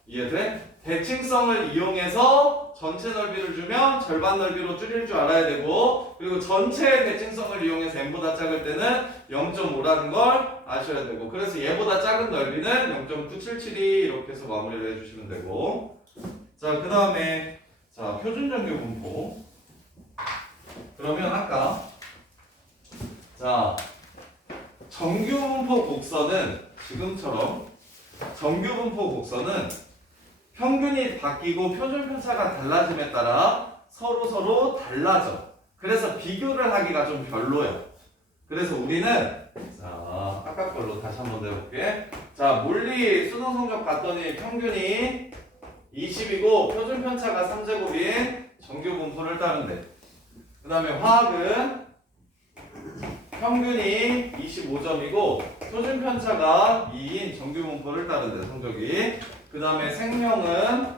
이해돼? 대칭성을 이용해서 전체 넓이를 주면 절반 넓이로 줄일 줄 알아야 되고, 그리고 전체 대칭성을 이용해서 n보다 작을 때는 0.5라는 걸 아셔야 되고, 그래서 얘보다 작은 넓이는 0.977이 이렇게 해서 마무리를 해주시면 되고. 자, 그 다음에 자 표준정규 분포. 그러면 아까 자 정규분포 곡선은 지금처럼 정규분포 곡선은 평균이 바뀌고 표준 편차가 달라짐에 따라 서로 달라져. 그래서 비교를 하기가 좀 별로야. 그래서 우리는 자 아까 걸로 다시 한번 해볼게. 자 물리 수능 성적 봤더니 평균이 20이고 표준 편차가 3제곱인 정규 분포를 따른대. 그 다음에 화학은 평균이 25점이고 표준 편차가 2인 정규 분포를 따른대, 성적이. 그 다음에 생명은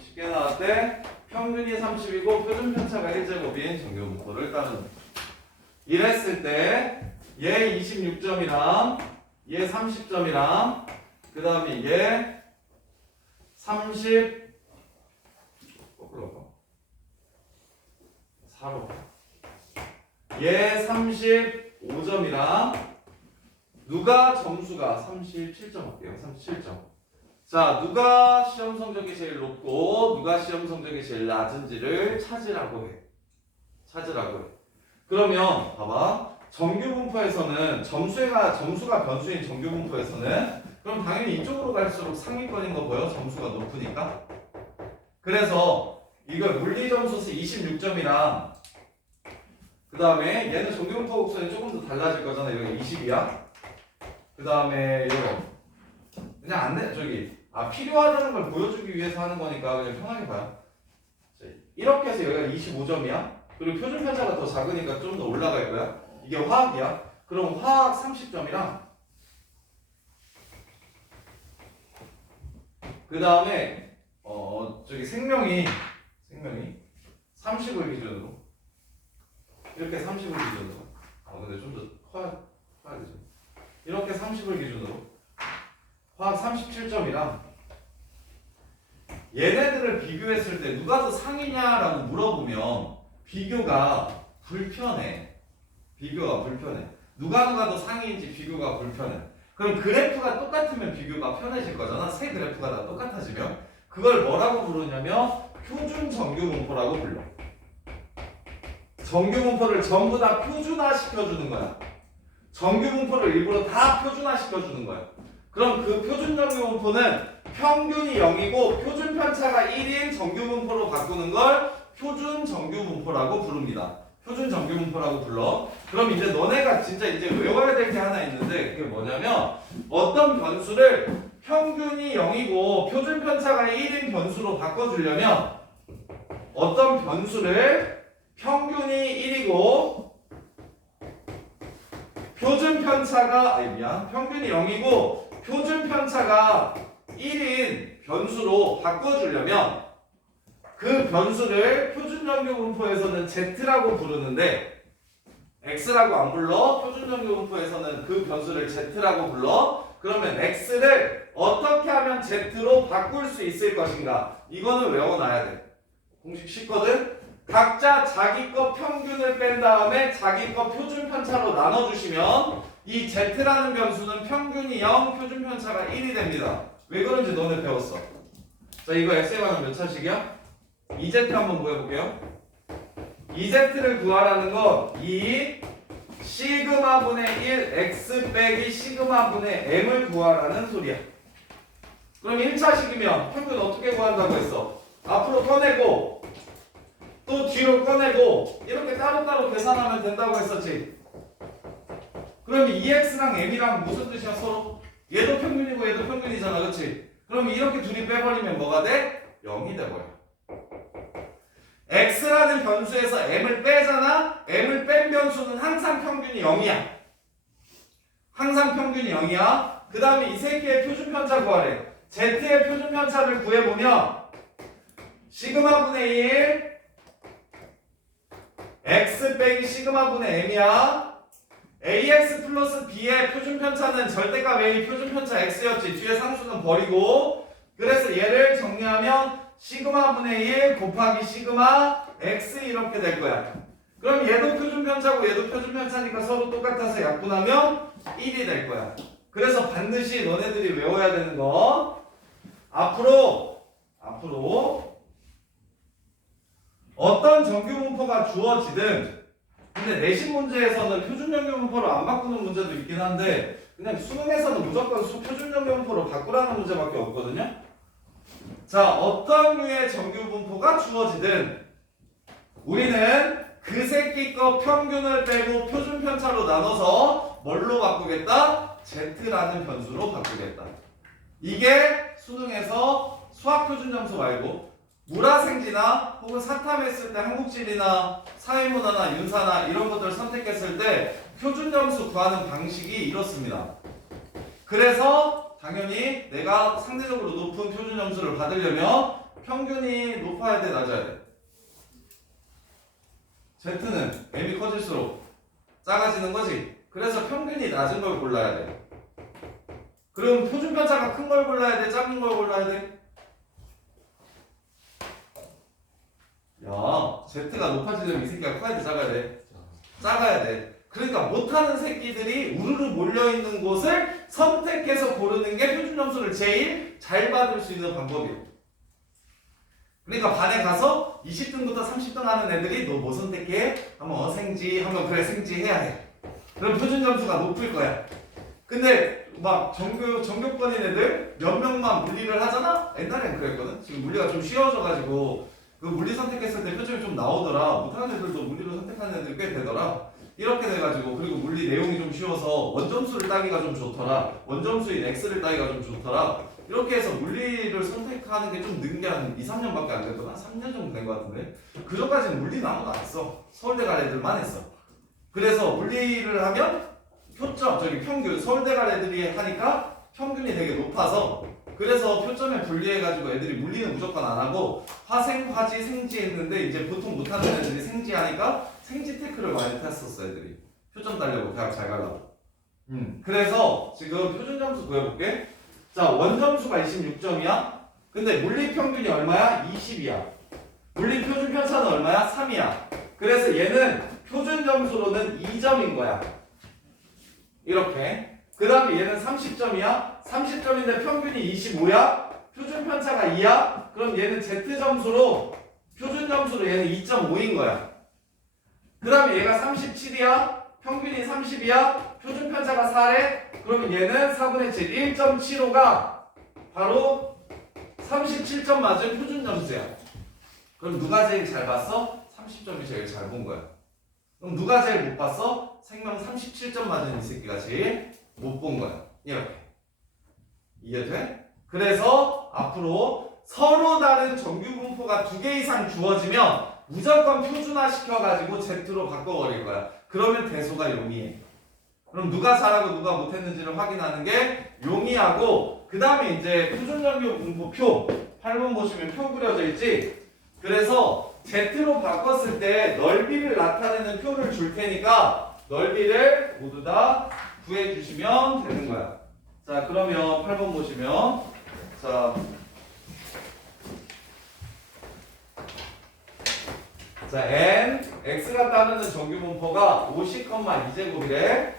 쉽게 나왔대. 평균이 30이고 표준 편차가 1제곱인 정규 분포를 따른대. 이랬을 때 얘 26점이랑 얘 30점이랑 그 다음에 얘 30 4로 얘 35점이랑 누가 점수가 37점 할게요. 37점. 자, 누가 시험 성적이 제일 높고 누가 시험 성적이 제일 낮은지를 찾으라고 해. 그러면 봐봐. 정규 분포에서는 점수가 변수인 정규 분포에서는 그럼 당연히 이쪽으로 갈수록 상위권인 거 보여? 점수가 높으니까. 그래서 이거 물리 점수수 26점이랑 그 다음에 얘는 정규 분포 곡선이 조금 더 달라질 거잖아. 여기 20이야. 그 다음에 이거 그냥 안 돼. 필요하다는 걸 보여주기 위해서 하는 거니까 그냥 편하게 봐요. 이렇게 해서 여기가 25점이야. 그리고 표준 편차가 더 작으니까 좀 더 올라갈 거야. 이게 화학이야. 그럼 화학 30점이랑 그 다음에 생명이 30을 기준으로 이렇게 30을 기준으로 근데 좀 더 커야 되죠. 이렇게 30을 기준으로 화학 37점이랑 얘네들을 비교했을 때 누가 더 상이냐라고 물어보면 비교가 불편해. 누가 더 상위인지 비교가 불편해. 그럼 그래프가 똑같으면 비교가 편해질 거잖아. 세 그래프가 다 똑같아지면 그걸 뭐라고 부르냐면 표준 정규 분포라고 불러. 정규 분포를 전부 다 표준화 시켜주는 거야. 정규 분포를 일부러 다 표준화 시켜주는 거야. 그럼 그 표준 정규 분포는 평균이 0이고 표준 편차가 1인 정규 분포로 바꾸는 걸 표준 정규 분포라고 부릅니다. 표준 정규 분포라고 불러. 그럼 이제 너네가 진짜 이제 외워야 될 게 하나 있는데 그게 뭐냐면 어떤 변수를 평균이 0이고 표준 편차가 1인 변수로 바꿔주려면 어떤 변수를 평균이 1이고 평균이 0이고 표준 편차가 1인 변수로 바꿔주려면 그 변수를 표준정규 분포에서는 Z라고 부르는데 X라고 안 불러. 표준정규 분포에서는 그 변수를 Z라고 불러. 그러면 X를 어떻게 하면 Z로 바꿀 수 있을 것인가? 이거는 외워놔야 돼. 공식 쉽거든? 각자 자기 거 평균을 뺀 다음에 자기 거 표준 편차로 나눠주시면 이 Z라는 변수는 평균이 0, 표준 편차가 1이 됩니다. 왜 그런지 너네 배웠어. 자, 이거 X에관은 몇 차식이야? 2Z 한번 구해볼게요. 2Z를 구하라는 건 2 시그마분의 1 X 빼기 시그마분의 M을 구하라는 소리야. 그럼 1차식이면 평균 어떻게 구한다고 했어? 앞으로 꺼내고 또 뒤로 꺼내고 이렇게 따로따로 계산하면 된다고 했었지. 그럼 2X랑 M이랑 무슨 뜻이야 서로? 얘도 평균이고 얘도 평균이잖아, 그렇지? 그럼 이렇게 둘이 빼버리면 뭐가 돼? 0이 돼버려. X라는 Z라는 변수에서 M을 빼잖아? M을 뺀 변수는 항상 평균이 0이야. 항상 평균이 0이야. 그 다음에 이 새끼의 표준편차 구하래. Z의 표준편차를 구해보면 시그마분의 1 X 빼기 시그마분의 M이야. AX 플러스 B의 표준편차는 절대값 A 표준편차 X였지. 뒤에 상수는 버리고. 그래서 얘를 정리하면 시그마분의 1 곱하기 시그마 X 이렇게 될 거야. 그럼 얘도 표준편차고 얘도 표준편차니까 서로 똑같아서 약분하면 1이 될 거야. 그래서 반드시 너네들이 외워야 되는 거 앞으로 어떤 정규분포가 주어지든 근데 내신 문제에서는 표준정규분포로 안 바꾸는 문제도 있긴 한데 그냥 수능에서는 무조건 표준정규분포로 바꾸라는 문제밖에 없거든요. 자, 어떤 류의 정규분포가 주어지든 우리는 그 새끼 거 평균을 빼고 표준편차로 나눠서 뭘로 바꾸겠다? Z라는 변수로 바꾸겠다. 이게 수능에서 수학표준점수 말고 물화생지나 혹은 사탐했을 때 한국지리나 사회문화나 윤사나 이런 것들을 선택했을 때 표준점수 구하는 방식이 이렇습니다. 그래서 당연히 내가 상대적으로 높은 표준점수를 받으려면 평균이 높아야 돼, 낮아야 돼? Z는 M이 커질수록 작아지는 거지. 그래서 평균이 낮은 걸 골라야 돼. 그럼 표준편차가 큰 걸 골라야 돼? 작은 걸 골라야 돼? 야, Z가 높아지려면 이 새끼가 커야 돼, 작아야 돼? 작아야 돼. 그러니까 못하는 새끼들이 우르르 몰려있는 곳을 선택해서 고르는 게 표준점수를 제일 잘 받을 수 있는 방법이에요. 그러니까 반에 가서 20등부터 30등 하는 애들이 너 뭐 선택해? 하면 생지 하면 그래 생지 해야 해. 그럼 표준점수가 높을 거야. 근데 막 전교권인 애들 몇 명만 물리를 하잖아? 옛날엔 그랬거든. 지금 물리가 좀 쉬워져가지고 그 물리 선택했을 때 표점이 좀 나오더라. 못하는 애들도 물리로 선택하는 애들이 꽤 되더라. 이렇게 돼가지고 그리고 물리 내용이 좀 쉬워서 원점수를 따기가 좀 좋더라. 원점수인 X를 따기가 좀 좋더라. 이렇게 해서 물리를 선택하는 게 좀 는 게 한 2, 3년밖에 안 됐거든. 3년 정도 된 것 같은데 그 전까지는 물리는 아무도 안 했어. 서울대 갈 애들만 했어. 그래서 물리를 하면 표점, 평균, 서울대 갈 애들이 하니까 평균이 되게 높아서 그래서 표점에 분리해가지고 애들이 물리는 무조건 안 하고 화생, 화지, 생지 했는데 이제 보통 못하는 애들이 생지 하니까 생지 테크를 많이 탔었어 애들이. 표점 따려고 대학 잘 가려고. 그래서 지금 표준 점수 구해볼게. 자, 원점수가 26점이야. 근데 물리 평균이 얼마야? 20이야. 물리 표준 편차는 얼마야? 3이야. 그래서 얘는 표준 점수로는 2점인 거야. 이렇게. 그 다음에 얘는 30점이야. 30점인데 평균이 25야. 표준 편차가 2야. 그럼 얘는 Z 점수로 표준 점수로 얘는 2.5인 거야. 그 다음에 얘가 37이야. 평균이 30이야. 표준 편차가 4래. 그러면 얘는 4분의 7, 1.75가 바로 37점 맞은 표준 점수야. 그럼 누가 제일 잘 봤어? 30점이 제일 잘 본 거야. 그럼 누가 제일 못 봤어? 생명 37점 맞은 이 새끼가 제일 못 본 거야. 이렇게. 이해돼? 그래서 앞으로 서로 다른 정규분포가 2개 이상 주어지면 무조건 표준화 시켜가지고 Z로 바꿔버릴 거야. 그러면 대소가 용이해. 그럼 누가 잘하고 누가 못했는지를 확인하는 게 용이하고 그 다음에 이제 표준정규분포 표 8번 보시면 표 그려져 있지? 그래서 Z로 바꿨을 때 넓이를 나타내는 표를 줄 테니까 넓이를 모두 다 구해주시면 되는 거야. 자, 그러면 8번 보시면 자, n, x가 따르는 정규분포가 50,2제곱이래.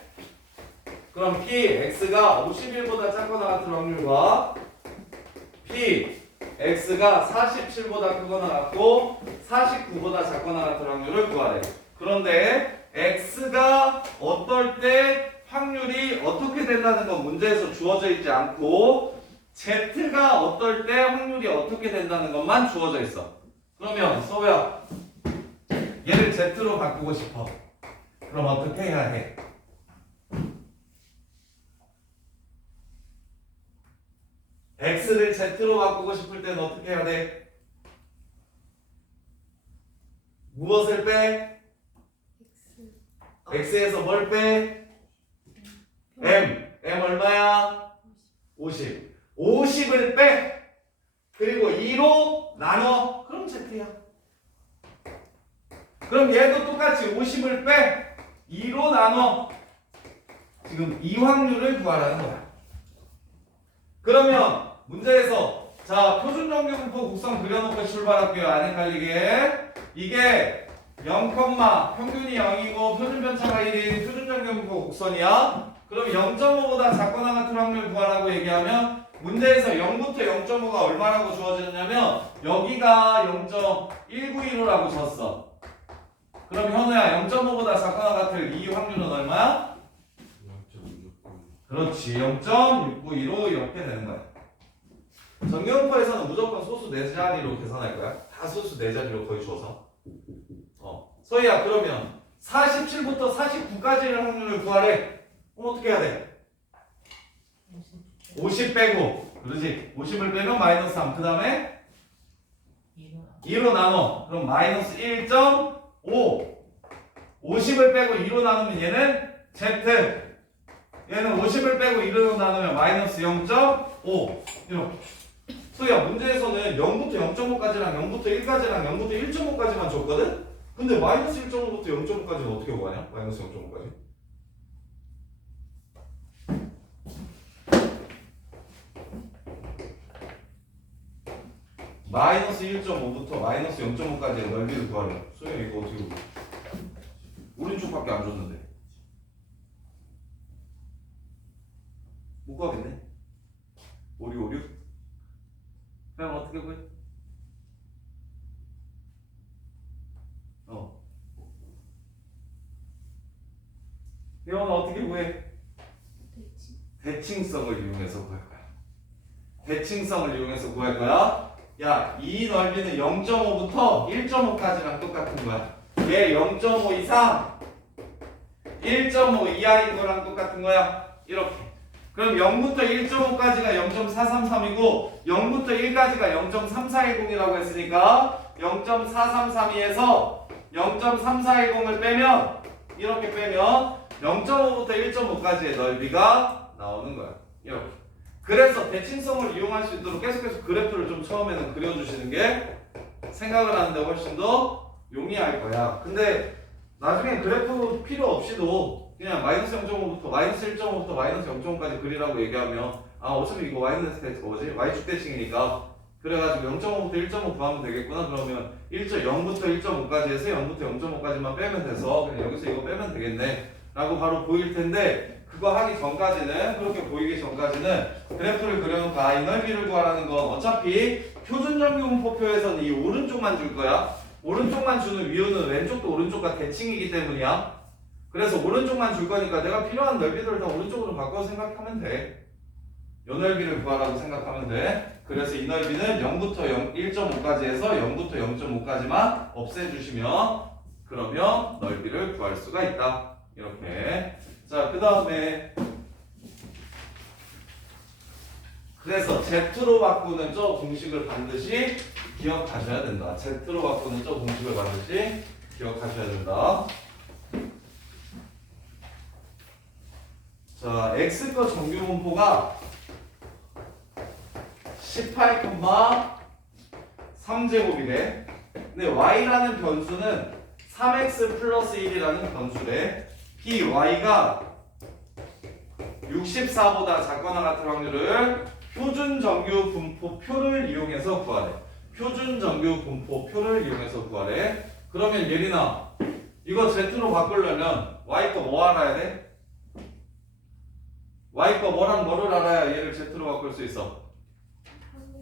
그럼 p, x가 51보다 작거나 같은 확률과 p, x가 47보다 크거나 같고 49보다 작거나 같은 확률을 구하래. 그런데 x가 어떨 때 확률이 어떻게 된다는 건 문제에서 주어져 있지 않고 z가 어떨 때 확률이 어떻게 된다는 것만 주어져 있어. 그러면 서우야 얘를 z로 바꾸고 싶어. 그럼 어떻게 해야 해? x를 z로 바꾸고 싶을 때는 어떻게 해야 돼? 무엇을 빼? x에서 뭘 빼? m 얼마야? 50. 50을 빼. 그리고 2로 나눠. 그럼 z야. 그럼 얘도 똑같이 50을 빼. 2로 나눠. 지금 이 확률을 구하라는 거야. 그러면 문제에서 자 표준 정규분포 곡선 그려놓고 출발할게요. 안 헷갈리게. 이게 0, 평균이 0이고 표준 편차가 1인 표준 정규분포 곡선이야. 그럼 0.5보다 작거나 같은 확률 구하라고 얘기하면 문제에서 0부터 0.5가 얼마라고 주어졌냐면 여기가 0.192로라고 줬어. 그럼 현우야 0.5보다 작거나 같을 이 확률은 얼마야? 그렇지 0.692로 이렇게 되는 거야. 정규분포에서는 무조건 소수 4자리로 계산할 거야. 다 소수 4자리로 거의 줘서. 서희야 그러면 47부터 49까지의 확률을 구하래. 그럼 어떻게 해야 돼? 50 빼고 그러지 50을 빼면 마이너스 3. 그 다음에 2로 나눠. 그럼 마이너스 1.5. 50을 빼고 2로 나누면 얘는 Z. 얘는 50을 빼고 2로 나누면 마이너스 0.5. 이렇게. 소희야 문제에서는 0부터 0.5까지랑 0부터 1까지랑 0부터 1.5까지만 줬거든? 근데 마이너스 1.5부터 0.5까지는 어떻게 구하냐? 마이너스 0.5까지. 마이너스 1.5부터 마이너스 0.5까지의 넓이를 구하래. 소희야 이거 어떻게 구해? 오른쪽밖에 안 줬는데. 못 구하겠네. 오류. 그럼 어떻게 구해? 이건 어떻게 구해? 대칭성을 이용해서 구할 거야. 대칭성을 이용해서 구할 거야. 야, 이 넓이는 0.5부터 1.5까지랑 똑같은 거야. 얘 0.5 이상 1.5 이하인 거랑 똑같은 거야. 이렇게. 그럼 0부터 1.5까지가 0.433이고 0부터 1까지가 0.3410이라고 했으니까 0.4332에서 0.3410을 빼면 이렇게 빼면 0.5부터 1.5까지의 넓이가 나오는 거야. 이렇게. 그래서 대칭성을 이용할 수 있도록 계속해서 그래프를 좀 처음에는 그려주시는 게 생각을 하는데 훨씬 더 용이할 거야. 근데 나중에 그래프 필요 없이도 그냥 마이너스 0.5부터 마이너스 1.5부터 마이너스 0.5까지 그리라고 얘기하면 어차피 이거 Y축 대칭이니까 그래가지고 0.5부터 1.5 구하면 되겠구나. 그러면 0부터 1.5까지 해서 0부터 0.5까지만 빼면 돼서 그냥 여기서 이거 빼면 되겠네 라고 바로 보일 텐데 그거 하기 전까지는 그렇게 보이기 전까지는 그래프를 그려놓고 이 넓이를 구하라는 건 어차피 표준 정규분포표에서는 이 오른쪽만 줄 거야. 오른쪽만 주는 이유는 왼쪽도 오른쪽과 대칭이기 때문이야. 그래서 오른쪽만 줄 거니까 내가 필요한 넓이들을 다 오른쪽으로 바꿔서 생각하면 돼. 요 넓이를 구하라고 생각하면 돼. 그래서 이 넓이는 0부터 1.5까지 해서 0부터 0.5까지만 없애주시면 그러면 넓이를 구할 수가 있다. 이렇게. 자, 그 다음에 그래서 Z로 바꾸는 저 공식을 반드시 기억하셔야 된다. Z로 바꾸는 저 공식을 반드시 기억하셔야 된다. 자, X거 정규분포가 18,3제곱이래. 근데 Y라는 변수는 3X 플러스 1이라는 변수래. 이 Y가 64보다 작거나 같은 확률을 표준 정규 분포표를 이용해서 구하래. 표준 정규 분포표를 이용해서 구하래. 그러면 예린아, 이거 Z로 바꾸려면 Y 거 뭐 알아야 돼? Y 거 뭐랑 뭐를 알아야 얘를 Z로 바꿀 수 있어?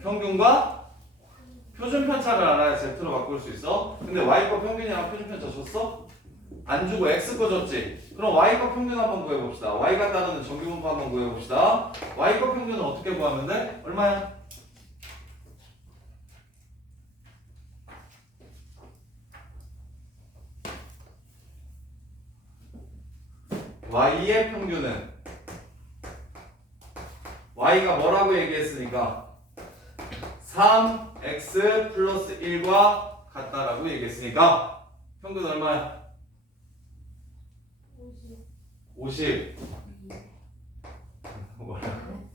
평균과 표준 편차를 알아야 Z로 바꿀 수 있어. 근데 Y 거 평균이랑 표준 편차 줬어? 안 주고 X 거 줬지? 그럼 Y 거 평균 한번 구해봅시다. Y가 따르는 정규분포 한번 구해봅시다. Y 거 평균은 어떻게 구하면 돼? 얼마야? Y의 평균은 Y가 뭐라고 얘기했으니까 3x 플러스 1과 같다라고 얘기했으니까 평균 얼마야? 50. 뭐라고?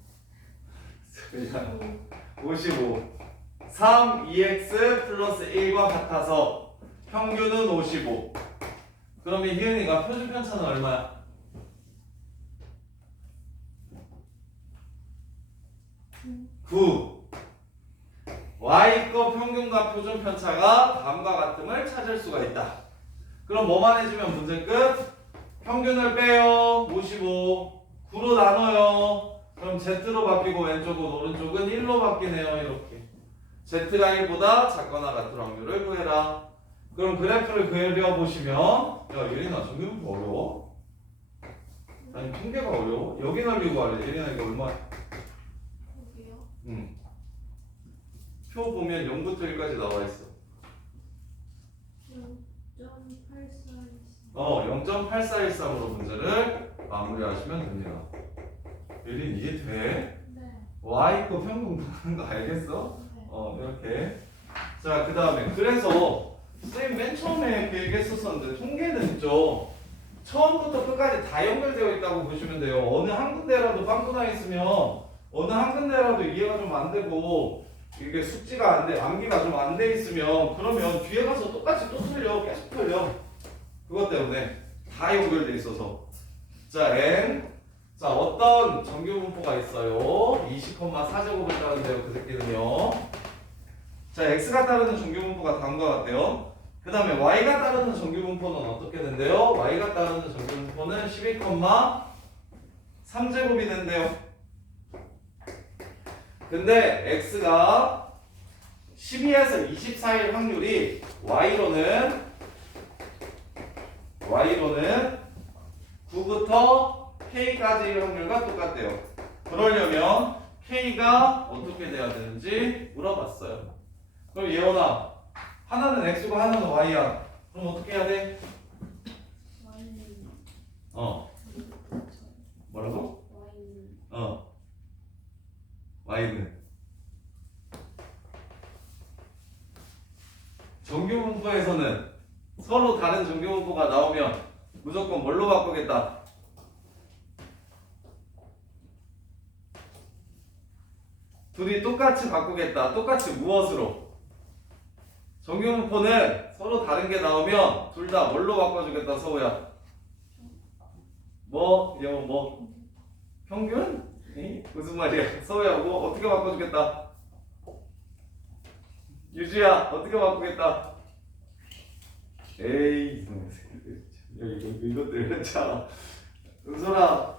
그냥 55. 3, 2x 플러스 1과 같아서 평균은 55. 그러면 희은이가 표준 편차는 얼마야? 9. y 거 평균과 표준 편차가 감과 같음을 찾을 수가 있다. 그럼 뭐만 해주면 문제 끝? 평균을 빼요. 55. 9로 나눠요. 그럼 z로 바뀌고 왼쪽은 오른쪽은 1로 바뀌네요. 이렇게. z가 1보다 작거나 같을 확률을 구해라. 그럼 그래프를 그려보시면 야 예린아 정규분포 어려워? 아니 통계가 어려워? 여기 넓이 구하래. 예린아 이거 얼마? 여기요? 응. 표 보면 0부터 1까지 나와 있어. 0.8413으로 문제를 마무리하시면 됩니다. 예린 이해 돼? 네. y 거 평균 구하는 거 알겠어? 네. 이렇게. 자, 그 다음에 그래서 선생님 맨 처음에 그 얘기했었었는데 통계는 있죠. 처음부터 끝까지 다 연결되어 있다고 보시면 돼요. 어느 한 군데라도 빵꾸 나 있으면 어느 한 군데라도 이해가 좀 안 되고 이게 숙지가 안 돼, 암기가 좀 안 돼 있으면 그러면 뒤에 가서 똑같이 또 틀려. 계속 틀려. 그것 때문에 다 연결돼 있어서. 자, n. 자, 어떤 정규분포가 있어요? 20,4제곱을 따른대요. 그 새끼는요. 자, x가 따르는 정규분포가 다음과 같아요. 그 다음에 y가 따르는 정규분포는 어떻게 된대요? y가 따르는 정규분포는 12,3제곱이 된대요. 근데 x가 12에서 24일 확률이 y로는 9부터 k까지의 확률과 똑같대요. 그러려면 k가 어떻게 돼야 되는지 물어봤어요. 그럼 예원아, 하나는 x고 하나는 y야. 그럼 어떻게 해야 돼? Y는 뭐라고? Y는 y는 정규분포에서는 서로 다른 정규분포가 나오면 무조건 뭘로 바꾸겠다? 둘이 똑같이 바꾸겠다. 똑같이 무엇으로? 정규분포는 서로 다른 게 나오면 둘 다 뭘로 바꿔주겠다, 서우야? 뭐? 이거 뭐? 평균? 에이? 무슨 말이야? 서우야, 뭐 어떻게 바꿔주겠다? 유주야, 어떻게 바꾸겠다? 에이, 이놈의 새끼들. 이것들 했잖아. 은솔아,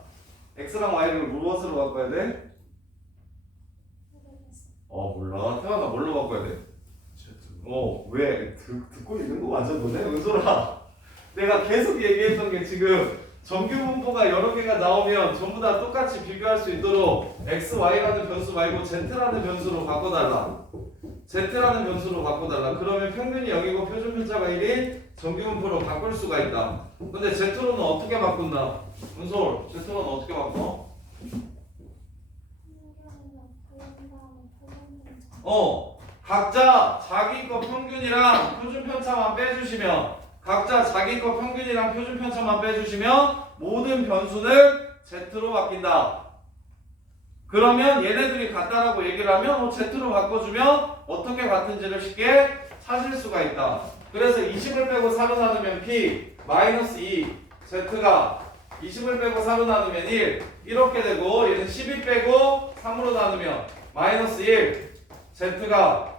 x랑 y를 무엇으로 바꿔야 돼? 몰라. 태환아, 뭘로 바꿔야 돼? 왜? 듣고 있는 거 맞아, 너네? 은솔아, 내가 계속 얘기했던 게 지금 정규분포가 여러 개가 나오면 전부 다 똑같이 비교할 수 있도록 x, y라는 변수 말고 z라는 변수로 바꿔달라. z라는 변수로 바꿔달라. 그러면 평균이 0이고 표준 편차가 1이 정규분포로 바꿀 수가 있다. 근데 z로는 어떻게 바꾼다? 은솔, z로는 어떻게 바꿔? 각자 자기 거 평균이랑 표준 편차만 빼주시면 각자 자기 거 평균이랑 표준 편차만 빼주시면 모든 변수는 z로 바뀐다. 그러면 얘네들이 같다라고 얘기를 하면 z로 바꿔주면 어떻게 같은지를 쉽게 찾을 수가 있다. 그래서 20을 빼고 4로 나누면 p 마이너스 2 z가 20을 빼고 4로 나누면 1 이렇게 되고 얘는 12 빼고 3으로 나누면 마이너스 1 z가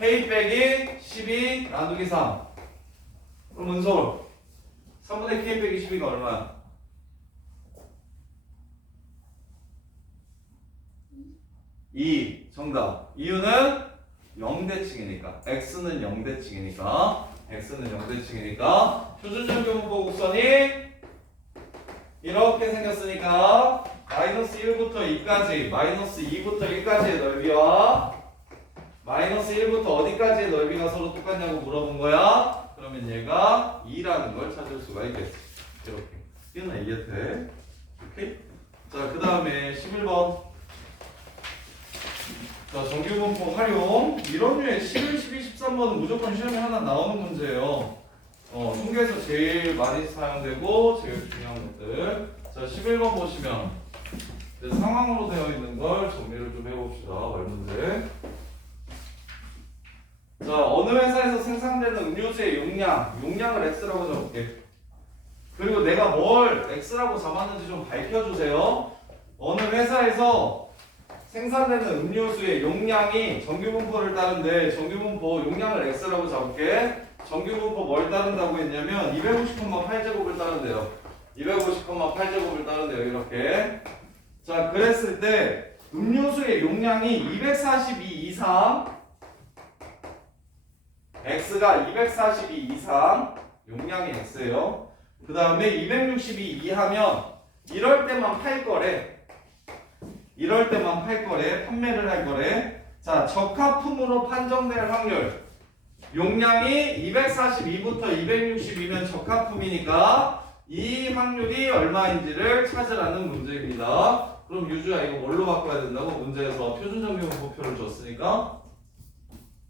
k 빼기 12 나누기 3. 그럼 은솔 3분의 k 빼기 12가 얼마야? 2. 정답. 이유는 0대칭이니까 x는 0대칭이니까 표준 정규분포 곡선이 이렇게 생겼으니까 마이너스 1부터 2까지 마이너스 2부터 1까지의 넓이와 마이너스 1부터 어디까지의 넓이가 서로 똑같냐고 물어본 거야. 그러면 얘가 2라는 걸 찾을 수가 있겠지. 이렇게. 이거는 이해돼? 오케이? 자, 그 다음에 11번. 자, 정규분포 활용. 이런 류의 11, 12, 13번은 무조건 시험에 하나 나오는 문제예요. 통계에서 제일 많이 사용되고 제일 중요한 것들. 자, 11번 보시면 이제 상황으로 되어 있는 걸 정리를 좀 해봅시다. 말문제. 자, 어느 회사에서 생산되는 음료수의 용량을 X라고 잡을게. 그리고 내가 뭘 X라고 잡았는지 좀 밝혀주세요. 어느 회사에서 생산되는 음료수의 용량이 정규분포를 따른데 정규분포 용량을 X라고 잡을게. 정규분포 뭘 따른다고 했냐면 250,8제곱을 따른대요. 250,8제곱을 따른대요. 이렇게. 자, 그랬을 때 음료수의 용량이 242 이상, X가 242 이상, 용량이 X예요. 그 다음에 262 이하면 이럴 때만 팔 거래. 이럴 때만 팔 거래. 판매를 할 거래. 자, 적합품으로 판정될 확률. 용량이 242부터 262면 적합품이니까 이 확률이 얼마인지를 찾으라는 문제입니다. 그럼 유주야 이거 뭘로 바꿔야 된다고? 문제에서 표준정규분포표를 줬으니까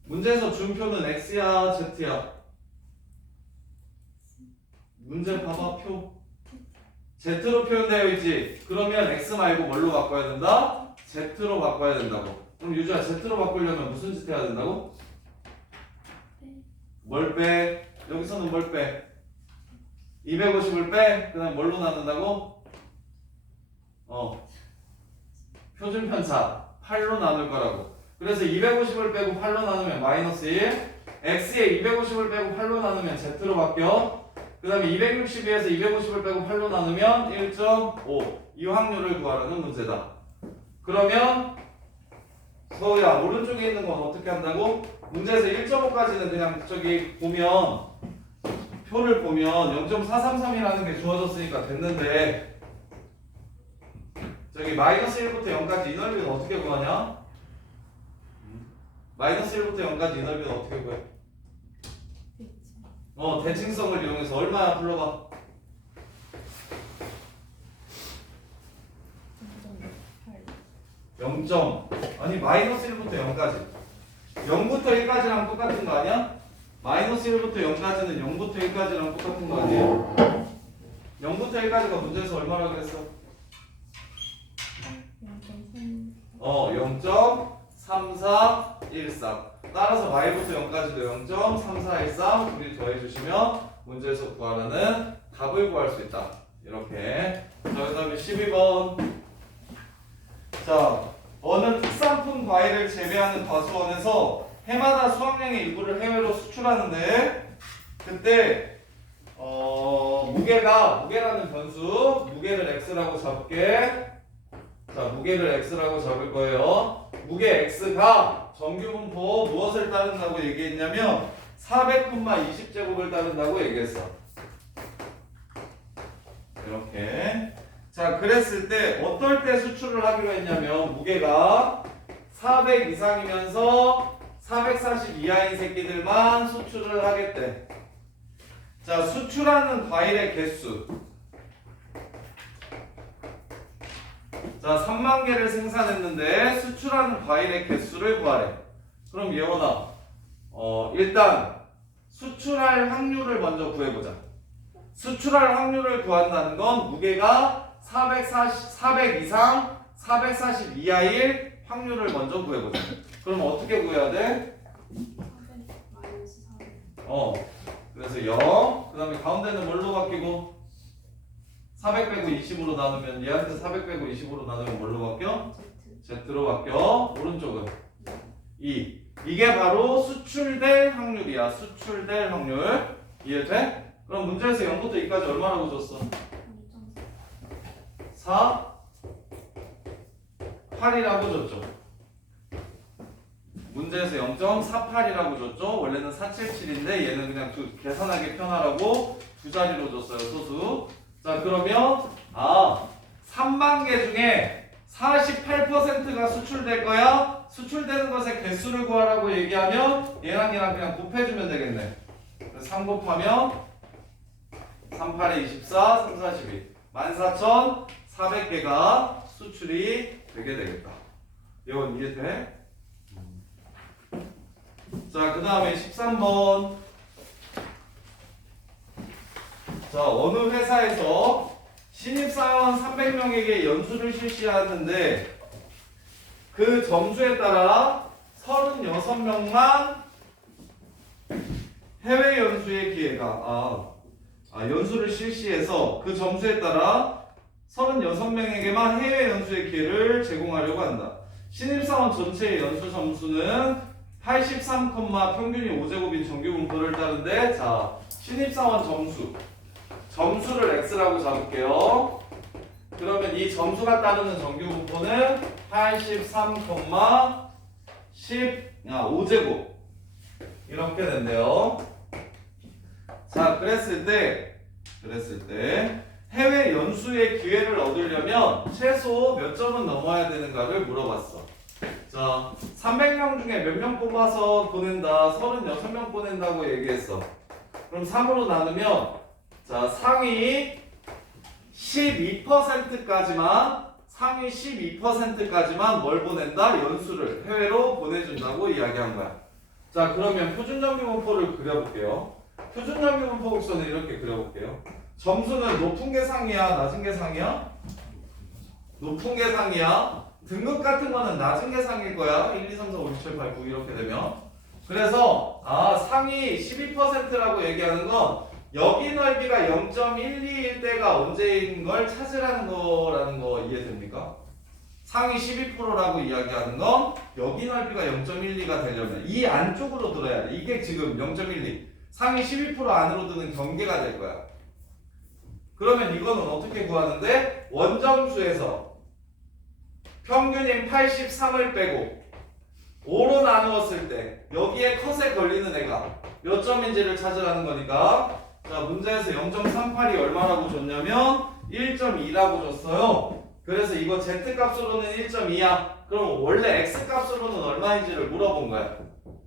문제에서 준 표는 X야 Z야? 문제 봐봐. 표 Z로 표현되어 있지. 그러면 X 말고 뭘로 바꿔야 된다? Z로 바꿔야 된다고. 그럼 유주야 Z로 바꾸려면 무슨 짓 해야 된다고? 뭘 빼? 여기서는 뭘 빼? 250을 빼? 그 다음 뭘로 나눈다고? 표준 편차 8로 나눌 거라고. 그래서 250을 빼고 8로 나누면 마이너스 1. X에 250을 빼고 8로 나누면 Z로 바뀌어. 그 다음에 262에서 250을 빼고 8로 나누면 1.5. 이 확률을 구하라는 문제다. 그러면 서우야 오른쪽에 있는 건 어떻게 한다고? 문제에서 1.5까지는 그냥 저기 보면 표를 보면 0.433이라는 게 주어졌으니까 됐는데 저기 마이너스 1부터 0까지 이 넓이는 어떻게 구하냐? 마이너스 1부터 0까지 이 넓이는 어떻게 구해? 대칭성을 이용해서 얼마야 불러봐. 0. 아니 마이너스 1부터 0까지 0부터 1까지랑 똑같은 거 아니야? 마이너스 1부터 0까지는 0부터 1까지랑 똑같은 거 아니에요? 0부터 1까지가 문제에서 얼마라고 그랬어? 0.3413. 따라서 y부터 0까지도 0.3413 둘이 더해주시면 문제에서 구하라는 답을 구할 수 있다. 이렇게. 자, 그 다음에 12번. 자, 어느 특산품 과일을 재배하는 과수원에서 해마다 수확량의 일부를 해외로 수출하는데 그때 무게라는 변수 무게를 x라고 잡을게. 자, 무게를 x라고 잡을 거예요. 무게 x가 정규분포 무엇을 따른다고 얘기했냐면 400,20제곱을 따른다고 얘기했어. 이렇게. 자, 그랬을 때 어떨 때 수출을 하기로 했냐면 무게가 400 이상이면서 440 이하인 새끼들만 수출을 하겠대. 자, 수출하는 과일의 개수. 자, 3만 개를 생산했는데 수출하는 과일의 개수를 구하래. 그럼 예원아, 일단 수출할 확률을 먼저 구해보자. 수출할 확률을 구한다는 건 무게가 400 이상 440 이하일 확률을 먼저 구해보자. 그럼 어떻게 구해야 돼? 400 그래서 0. 그 다음에 가운데는 뭘로 바뀌고? 400 빼고 20으로 나누면 얘한테 400 빼고 20으로 나누면 뭘로 바뀌어? Z로 바뀌어. 오른쪽은 2. 이게 바로 수출될 확률이야. 수출될 확률. 이해돼? 그럼 문제에서 0부터 2까지 얼마라고 줬어? 4, 8이라고 줬죠. 문제에서 0.48이라고 줬죠. 원래는 477인데 얘는 그냥 계산하기 편하라고 두 자리로 줬어요. 소수. 자, 그러면 3만 개 중에 48%가 수출될 거야. 수출되는 것의 개수를 구하라고 얘기하면 얘랑 그냥 곱해주면 되겠네. 그래서 3 곱하면 3, 8에 24, 3, 42 14,400개가 수출이 되게 되겠다. 이건 이해돼? 자, 그 다음에 13번. 자, 어느 회사에서 신입사원 300명에게 연수를 실시하는데 그 점수에 따라 36명만 해외 연수의 기회가 연수를 실시해서 그 점수에 따라 36명에게만 해외 연수의 기회를 제공하려고 한다. 신입사원 전체의 연수 점수는 83, 평균이 5제곱인 정규 분포를 따른데 자, 신입사원 점수를 x라고 잡을게요. 그러면 이 점수가 따르는 정규 분포는 83, 5제곱 이렇게 된대요. 자, 그랬을 때 해외 연수의 기회를 얻으려면 최소 몇 점은 넘어야 되는가를 물어봤어. 자, 300명 중에 몇 명 뽑아서 보낸다? 36명 보낸다고 얘기했어. 그럼 3으로 나누면 자, 상위 12%까지만 뭘 보낸다? 연수를 해외로 보내준다고 이야기한 거야. 자, 그러면 표준정규 분포를 그려볼게요. 표준정규 분포 곡선을 이렇게 그려볼게요. 점수는 높은 게 상이야, 낮은 게 상이야? 높은 게 상이야. 등급 같은 거는 낮은 게 상일 거야. 1, 2, 3, 4, 5, 6, 7, 8, 9 이렇게 되면. 그래서 상위 12%라고 얘기하는 건 여기 넓이가 0.121 대가 언제인 걸 찾으라는 거 이해됩니까? 상위 12%라고 이야기하는 건 여기 넓이가 0.12가 되려면 이 안쪽으로 들어야 돼. 이게 지금 0.12 상위 12% 안으로 드는 경계가 될 거야. 그러면 이거는 어떻게 구하는데? 원점수에서 평균인 83을 빼고 5로 나누었을 때 여기에 컷에 걸리는 애가 몇 점인지를 찾으라는 거니까 자, 문제에서 0.38이 얼마라고 줬냐면 1.2라고 줬어요. 그래서 이거 z값으로는 1.2야. 그럼 원래 x값으로는 얼마인지를 물어본 거야.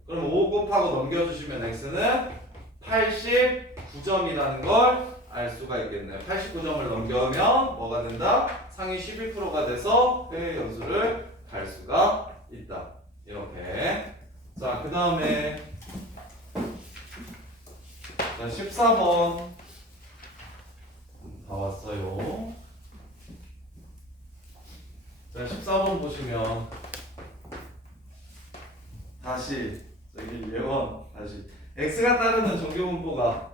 그럼 5 곱하고 넘겨주시면 x는 89점이라는 걸 알 수가 있겠네요. 89점을 넘겨면 뭐가 된다? 상위 12%가 돼서 해외 연수를 갈 수가 있다. 이렇게. 자, 그 다음에 자, 14번 다 왔어요. 자, 14번 보시면 다시 여기 예원 다시 x가 따르는 정규 분포가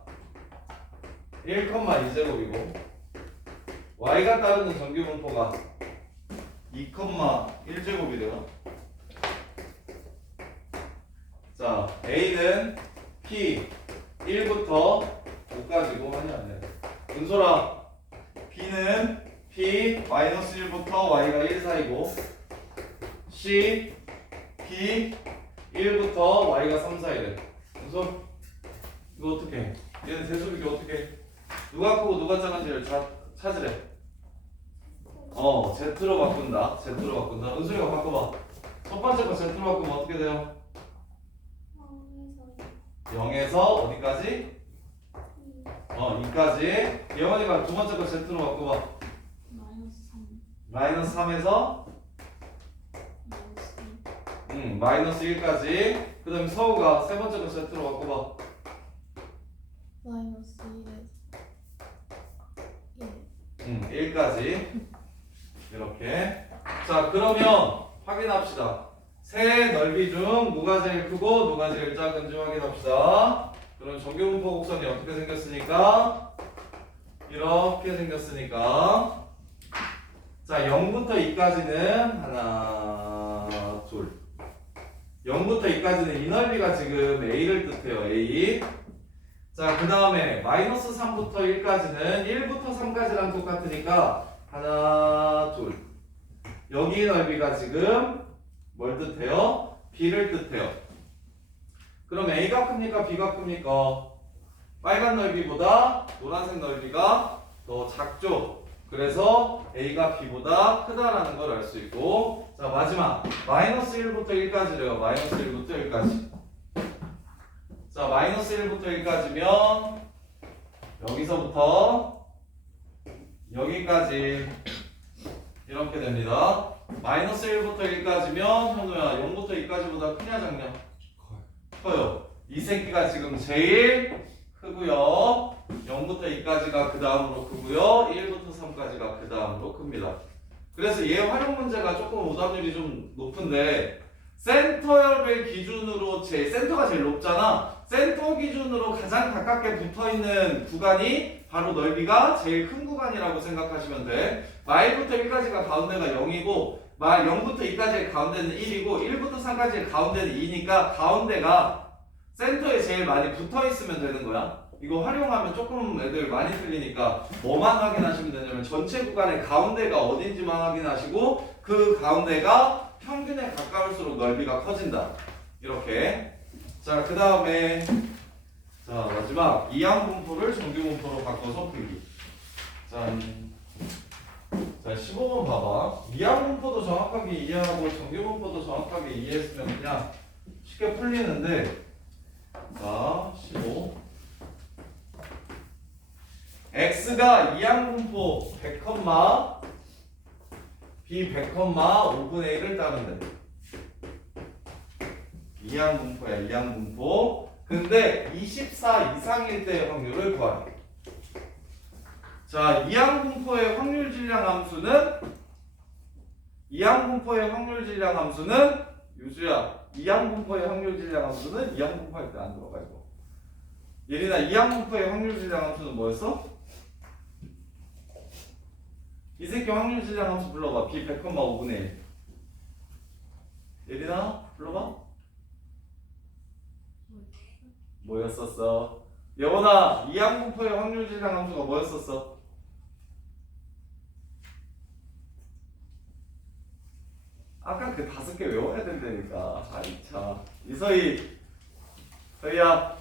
1,2제곱이고 y가 따르는 정규 분포가 2,1제곱이래요. 자, a는 p 1부터 5까지고 아니야. 은솔아, b는 p -1부터 y가 1 사이고 c p 1부터 y가 3 사이래. 은솔, 이거 어떻게 해? 얘는 대수비기 어떻게 해? 누가 크고 누가 작은지를 찾으래. Z로 바꾼다. 은솔이가 바꿔봐. 첫 번째 거 Z로 바꾸면 어떻게 돼요? 0에서 어디까지? 2까지. 예원이가 두 번째 거 Z로 바꿔봐. -3에서 -1까지. 그 다음에 서우가 세 번째 거 Z로 바꿔봐. -1 1까지. 이렇게. 자, 그러면 확인합시다. 세 넓이 중 누가 제일 크고 누가 제일 작은지 확인합시다. 그럼 정규 분포 곡선이 어떻게 생겼으니까? 이렇게 생겼으니까. 자, 0부터 2까지는 하나, 둘. 0부터 2까지는 이 넓이가 지금 A를 뜻해요. A. 자, 그 다음에 -3부터 1까지는 1부터 3까지랑 똑같으니까 하나, 둘. 여기 넓이가 지금 뭘 뜻해요? B를 뜻해요. 그럼 A가 큽니까? B가 큽니까? 빨간 넓이보다 노란색 넓이가 더 작죠? 그래서 A가 B보다 크다라는 걸 알 수 있고. 자, 마지막 -1부터 1까지래요. -1부터 1까지. 자, -1부터 1까지면 여기서부터 여기까지 이렇게 됩니다. -1부터 1까지면 현우야 0부터 2까지보다 크냐 작냐? 커요. 이 새끼가 지금 제일 크고요. 0부터 2까지가 그 다음으로 크고요. 1부터 3까지가 그 다음으로 큽니다. 그래서 얘 활용 문제가 조금 오답률이 좀 높은데 센터를 기준으로 센터가 제일 높잖아. 센터 기준으로 가장 가깝게 붙어있는 구간이 바로 넓이가 제일 큰 구간이라고 생각하시면 돼. 마일부터 1까지가 가운데가 0이고 0부터 2까지의 가운데는 1이고 1부터 3까지의 가운데는 2니까 가운데가 센터에 제일 많이 붙어있으면 되는 거야. 이거 활용하면 조금 애들 많이 틀리니까 뭐만 확인하시면 되냐면 전체 구간의 가운데가 어딘지만 확인하시고 그 가운데가 평균에 가까울수록 넓이가 커진다. 이렇게. 자, 그 다음에 자 마지막 이항분포를 정규분포로 바꿔서 풀기. 자 15번 봐봐. 이항분포도 정확하게 이해하고 정규분포도 정확하게 이해했으면 그냥 쉽게 풀리는데 자 15 x가 이항분포 100, b 100, 5분의 1을 따르면 돼. 이항분포야, 이항분포. 근데 24 이상일 때의 확률을 구하래. 자, 이항분포의 확률 질량 함수는 유주야, 이항분포의 확률 질량 함수는 이항분포 할 때 안 들어가 이거. 예린아, 이항분포의 확률 질량 함수는 뭐였어? 이 새끼 확률 질량 함수 불러봐. b 100, 5분의 1. 예린아, 불러봐. 뭐였었어? 여원아, 이항분포의 확률 질량 함수가 뭐였었어? 아까 그 5개 외워야 된다니까. 아이 참. 서희야,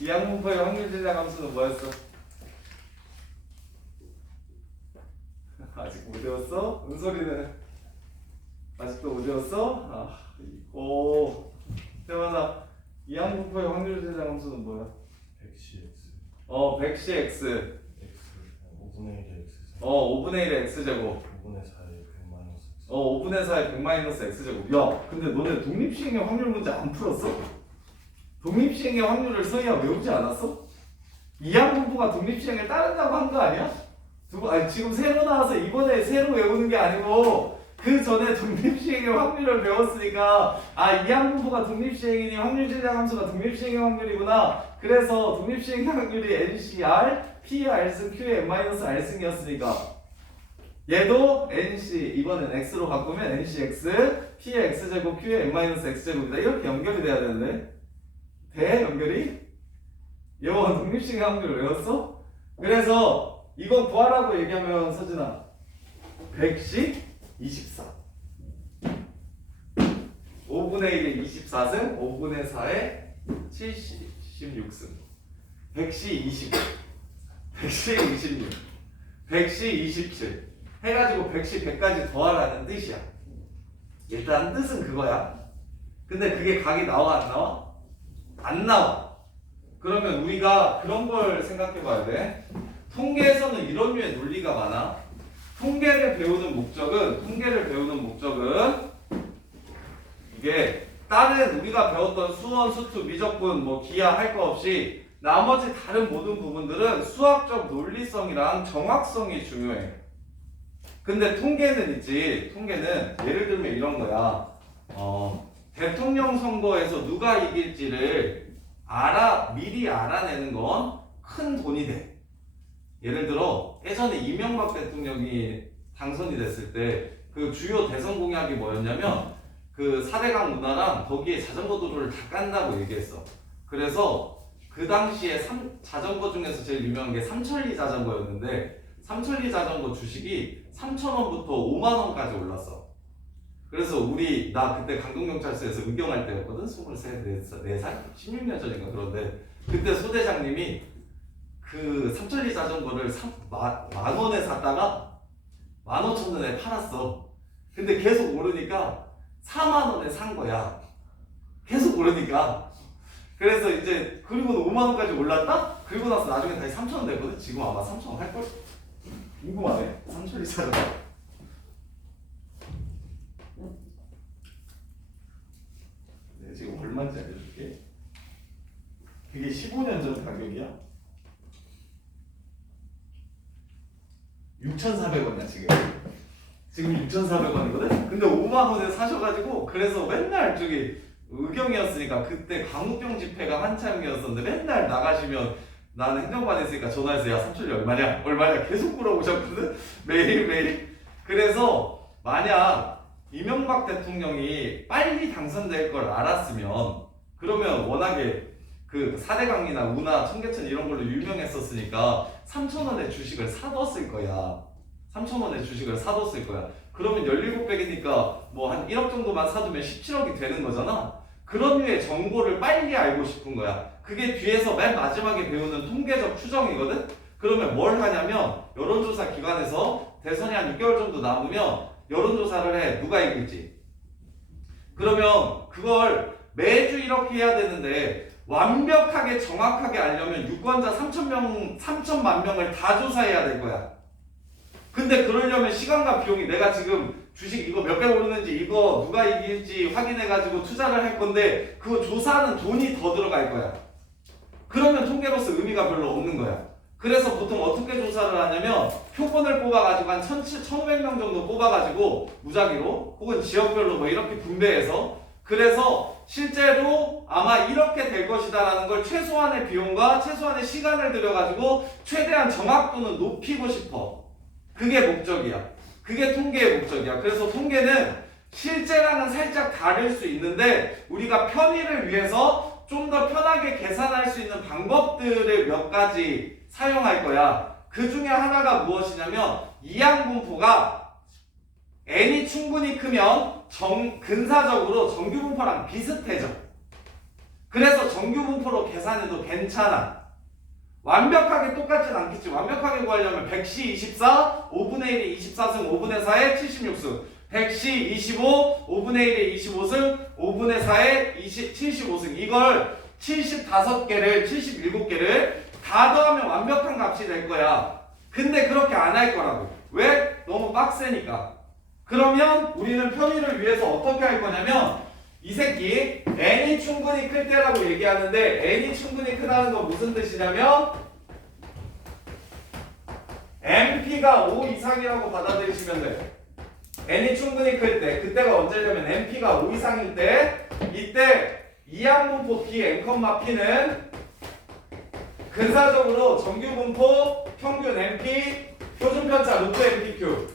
이항분포의 확률 질량 함수는 뭐였어? 아직 못 외웠어? 은솔이는 아직도 못 외웠어? 태원아, 이항분포의 확률 질량 함수는 뭐야? 100cx 100c x. x 5분의 1의 x 5분의 1의 x제곱. 5분의 4의 100 마이너스 x 5분의 4의 100 마이너스 x제곱. 야, 근데 너네 독립시행의 확률 문제 안 풀었어? 독립시행의 확률을 서희야 외우지 않았어? 이항분포가 독립시행을 따른다고 한 거 아니야? 아니, 지금 새로 나와서 이번에 새로 외우는 게 아니고 그 전에 독립시행의 확률을 배웠으니까 이항분포가 독립시행이니 확률질량 함수가 독립시행의 확률이구나. 그래서 독립시행의 확률이 NCR, P의 R승, Q의 N-R승이었으니까 얘도 NC, 이번엔 X로 바꾸면 NCX, P의 X제곱, Q의 N-X제곱이다. 이렇게 연결이 돼야 되는데 돼? 연결이? 얘와 독립시행의 확률을 외웠어? 그래서 이거 구하라고 얘기하면 서진아 100씩 24 5분의 1에 24승 5분의 4에 76승 100씩 20 100씩 26 100씩 27 해가지고 100씩 100까지 더하라는 뜻이야. 일단 뜻은 그거야. 근데 그게 각이 나와 안 나와? 안 나와. 그러면 우리가 그런 걸 생각해 봐야 돼. 통계에서는 이런 류의 논리가 많아. 통계를 배우는 목적은 이게 다른 우리가 배웠던 수원, 수투, 미적분, 기하 할 거 없이 나머지 다른 모든 부분들은 수학적 논리성이랑 정확성이 중요해. 근데 통계는 예를 들면 이런 거야. 대통령 선거에서 누가 이길지를 미리 알아내는 건 큰 돈이 돼. 예를 들어 예전에 이명박 대통령이 당선이 됐을 때 그 주요 대선 공약이 뭐였냐면 그 4대강 문화랑 거기에 자전거 도로를 다 깐다고 얘기했어. 그래서 그 당시에 자전거 중에서 제일 유명한 게 삼천리 자전거였는데 삼천리 자전거 주식이 3,000원부터 5만원까지 올랐어. 그래서 나 그때 강동경찰서에서 의경할 때였거든. 23, 4살? 16년 전인가. 그런데 그때 소대장님이 그 삼천리 자전거를 만 원에 샀다가 15,000원에 팔았어. 근데 계속 오르니까 4만 원에 산 거야. 계속 오르니까. 그래서 이제 그리고 5만 원까지 올랐다? 그리고 나서 나중에 다시 3,000원 됐거든. 지금 아마 3,000원 할걸? 궁금하네. 삼천리 자전거. 내가 지금 얼마인지 알려줄게. 그게 15년 전 가격이야. 6,400원이야 지금 6,400원이거든? 근데 5만 원에 사셔가지고 그래서 맨날 저기 의경이었으니까 그때 광우병 집회가 한참이었었는데 맨날 나가시면 나는 행정반에 있으니까 전화해서 야 삼촌이 얼마냐 계속 물어보셨거든? 매일매일. 그래서 만약 이명박 대통령이 빨리 당선될 걸 알았으면 그러면 워낙에 그 사대강이나 우나 청계천 이런 걸로 유명했었으니까 3,000원에 주식을 사뒀을 거야. 3,000원에 주식을 사뒀을 거야. 그러면 17배이니까 뭐 한 1억 정도만 사두면 17억이 되는 거잖아. 그런 류의 정보를 빨리 알고 싶은 거야. 그게 뒤에서 맨 마지막에 배우는 통계적 추정이거든? 그러면 뭘 하냐면 여론조사 기관에서 대선이 한 6개월 정도 남으면 여론조사를 해. 누가 이길지. 그러면 그걸 매주 이렇게 해야 되는데 완벽하게 정확하게 알려면 유권자 3천만 명을 다 조사해야 될 거야. 근데 그러려면 시간과 비용이 내가 지금 주식 이거 몇 배 오르는지 이거 누가 이길지 확인해가지고 투자를 할 건데 그거 조사하는 돈이 더 들어갈 거야. 그러면 통계로서 의미가 별로 없는 거야. 그래서 보통 어떻게 조사를 하냐면 표본을 뽑아가지고 한 1,500명 정도 뽑아가지고 무작위로 혹은 지역별로 뭐 이렇게 분배해서 그래서 실제로 아마 이렇게 될 것이다라는 걸 최소한의 비용과 최소한의 시간을 들여가지고 최대한 정확도는 높이고 싶어. 그게 목적이야. 그게 통계의 목적이야. 그래서 통계는 실제랑은 살짝 다를 수 있는데 우리가 편의를 위해서 좀 더 편하게 계산할 수 있는 방법들을 몇 가지 사용할 거야. 그 중에 하나가 무엇이냐면 이항분포가 n이 충분히 크면 근사적으로 정규분포랑 비슷해져. 그래서 정규분포로 계산해도 괜찮아. 완벽하게 똑같진 않겠지. 완벽하게 구하려면 100시 24, 5분의 1이 24승, 5분의 4에 76승 100시 25, 5분의 1에 25승, 5분의 4에 75승 이걸 75개를, 77개를 다 더하면 완벽한 값이 될 거야. 근데 그렇게 안 할 거라고. 왜? 너무 빡세니까. 그러면 우리는 편의를 위해서 어떻게 할 거냐면 이 새끼 n이 충분히 클 때라고 얘기하는데 n이 충분히 크다는 건 무슨 뜻이냐면 np가 5 이상이라고 받아들이시면 돼. n이 충분히 클 때, 그때가 언제냐면 np가 5 이상일 때 이때 이항분포 p, n,p는 근사적으로 정규분포, 평균 np, 표준편차 루트 npq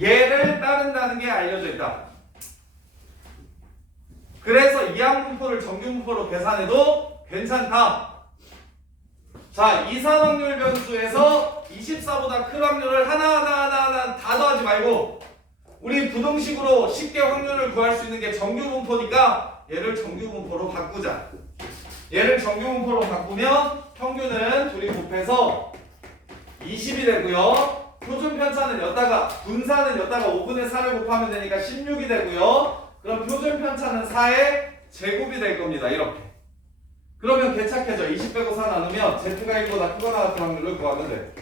얘를 따른다는 게 알려져 있다. 그래서 이항분포를 정규분포로 계산해도 괜찮다. 자, 이산 확률 변수에서 24보다 큰 확률을 하나 다 더하지 말고 우리 부등식으로 쉽게 확률을 구할 수 있는 게 정규분포니까 얘를 정규분포로 바꾸자. 얘를 정규분포로 바꾸면 평균은 둘이 곱해서 20이 되고요. 표준편차는 여기다가 분사는 여기다가 5분의 4를 곱하면 되니까 16이 되고요. 그럼 표준편차는 4의 제곱이 될 겁니다. 이렇게. 그러면 개착해져. 20 빼고 4 나누면 z가 1보다 크거나 같은 확률을 구하면 돼.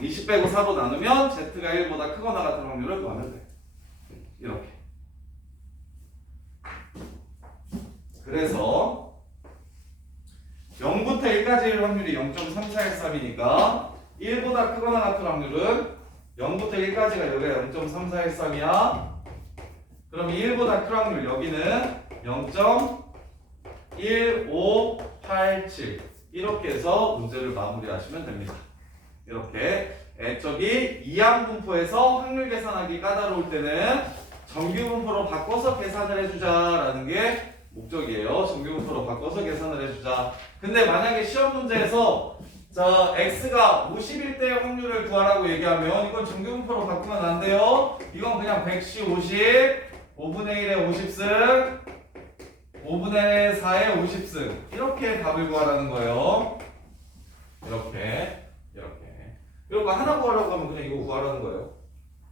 20 빼고 4로 나누면 z가 1보다 크거나 같은 확률을 구하면 돼. 이렇게. 그래서 0부터 1까지의 확률이 0.3413이니까 1보다 크거나 같은 확률은 0부터 1까지가 여기가 0.3413이야. 그럼 1보다 큰 확률 여기는 0.1587 이렇게 해서 문제를 마무리하시면 됩니다. 이렇게 저기 이항분포에서 확률 계산하기 까다로울 때는 정규분포로 바꿔서 계산을 해주자라는 게 목적이에요. 정규분포로 바꿔서 계산을 해주자. 근데 만약에 시험 문제에서 자 x가 50일 때의 확률을 구하라고 얘기하면 이건 정규분포로 바꾸면 안 돼요. 이건 그냥 100시 50 5분의 1에 50승 5분의 4에 50승 이렇게 답을 구하라는 거예요. 이렇게 이런 거 하나 구하라고 하면 그냥 이거 구하라는 거예요.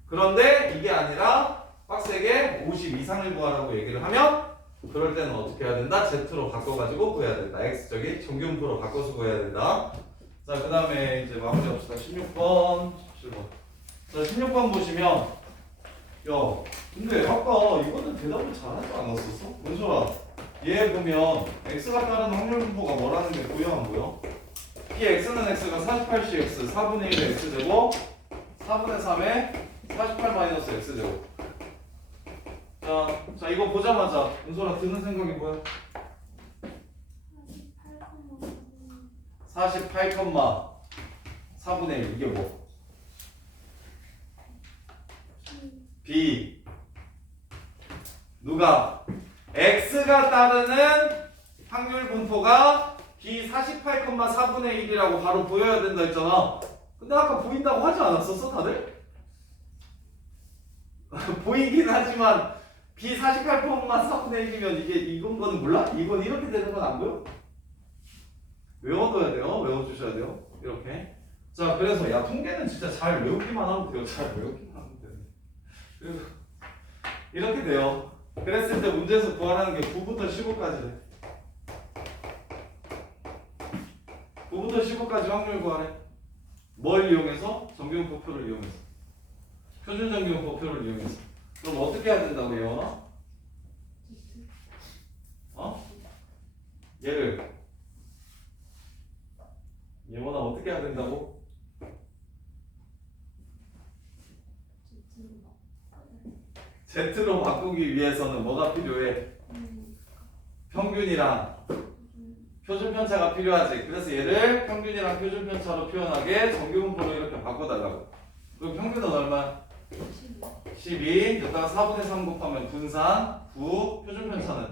그런데 이게 아니라 빡세게 50 이상을 구하라고 얘기를 하면 그럴 때는 어떻게 해야 된다? Z로 바꿔가지고 구해야 된다. X적인 정규분포로 바꿔서 구해야 된다. 자, 그 다음에 이제 마무리합시다. 16번 17번 자 16번 보시면 근데 아까 이거는 대답을 잘하지 않았었어? 원소라 얘 보면 x가 따르는 확률 분포가 뭐라는 게 보여 안 보여? px는 x가 48cx 4분의 1의 x제곱 4분의 3의 48 마이너스 x제곱. 자 이거 보자마자 은솔아 드는 생각이 뭐야? 48, 4분의 1 이게 뭐? b 누가? x가 따르는 확률 분포가 b 48, 4분의 1이라고 바로 보여야 된다 했잖아. 근데 아까 보인다고 하지 않았었어 다들? 보이긴 하지만 b 48, 4분의 1이면 이게 이건 거는 몰라? 이건 이렇게 되는 건 안 보여? 외워둬야 돼요. 외워주셔야 돼요. 이렇게. 자 그래서 야 통계는 진짜 잘 외우기만 하면 돼요. 잘 외우기만 하면 돼요. 그래서 이렇게 돼요. 그랬을 때 문제에서 구하라는 게 9부터 15까지래. 9부터 15까지 확률 구하래. 뭘 이용해서? 정규분포표를 이용해서. 표준 정규분포표를 이용해서. 그럼 어떻게 해야 된다고 예원아? 어? 얘를 예원아 어떻게 해야 된다고? Z로 바꾸기 위해서는 뭐가 필요해? 평균이랑 표준편차가 필요하지. 그래서 얘를 평균이랑 표준편차로 표현하게 정규분포로 이렇게 바꿔달라고. 그럼 평균은 얼마? 12. 여기다가 4분의 3 곱하면 분산 9. 표준편차는?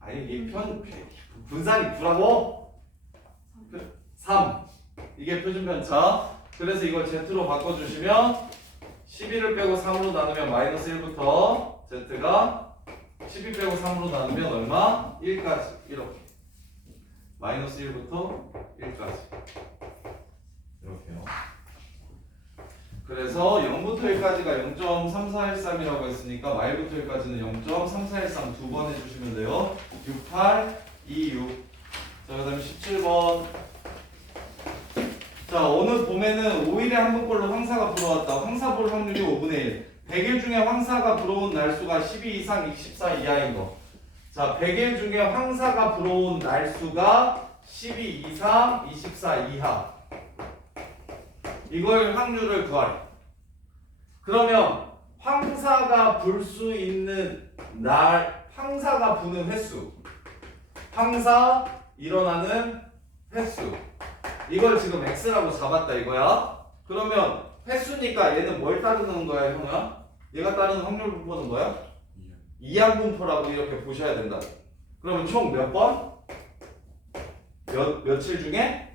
아니 이 분산이 9라고? 3. 이게 표준편차. 그래서 이걸 Z로 바꿔주시면 12를 빼고 3으로 나누면 마이너스 1부터 Z가 12 빼고 3으로 나누면 얼마? 1까지 이렇게 마이너스 1부터 1까지 이렇게요. 그래서 0부터 1까지가 0.3413이라고 했으니까 마일부터 1까지는 0.3413 두 번 해주시면 돼요. 68, 26. 자 그 다음에 17번. 자 어느 봄에는 5일에 한 번꼴로 황사가 불어왔다. 황사 볼 확률이 5분의 1. 100일 중에 황사가 불어온 날수가 12 이상 24 이하인 거. 자 100일 중에 황사가 불어온 날수가 12 이상 24 이하. 이걸 확률을 구하래. 그러면 황사가 불 수 있는 날, 황사가 부는 횟수, 황사 일어나는 횟수, 이걸 지금 x라고 잡았다 이거야. 그러면 횟수니까 얘는 뭘 따르는 거야 형아? 얘가 따르는 확률 분포는 뭐야? 이항 분포라고 이렇게 보셔야 된다. 그러면 총 몇 번? 며칠 중에?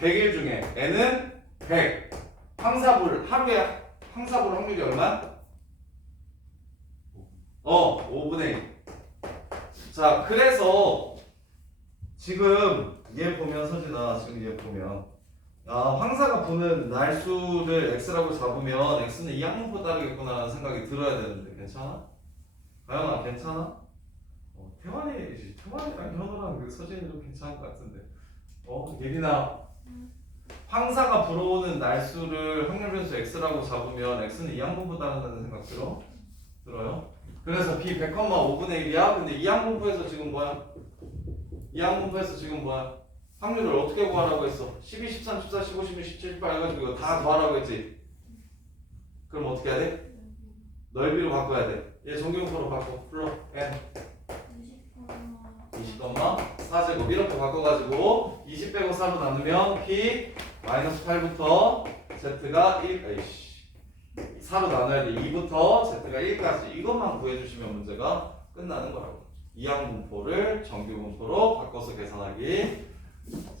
100일 중에 n은 100. 황사불 하루에 황사불 확률이 얼마? 5분의 1. 자 그래서 지금 얘 보면 서진아 지금 얘 보면 황사가 부는 날수를 x라고 잡으면 x는 이 항분포 따르겠구나라는 생각이 들어야 되는데 괜찮아? 가영아 괜찮아? 태환이랑 현우랑 그 서진이 좀 괜찮을 것 같은데 예린아 황사가 불어오는 날수를 확률 변수 x라고 잡으면 x는 이 항분포 따른다는 생각 들어? 들어요? 그래서 b 100, 5분의 1이야. 근데 이 항분포에서 지금 뭐야? 이 항분포에서 지금 뭐야? 확률을 어떻게 구하라고 했어? 12, 13, 14, 15, 16, 17, 18 해가지고 이거 다 구하라고 했지? 그럼 어떻게 해야 돼? 넓이로 바꿔야 돼. 얘 정규분포로 바꿔. 불러. n 20,4제곱 이렇게 바꿔가지고 20 빼고 4로 나누면 p 마이너스 8부터 z가 1 4로 나눠야 돼. 2부터 z가 1까지 이것만 구해주시면 문제가 끝나는 거라고. 이항분포를 정규분포로 바꿔서 계산하기.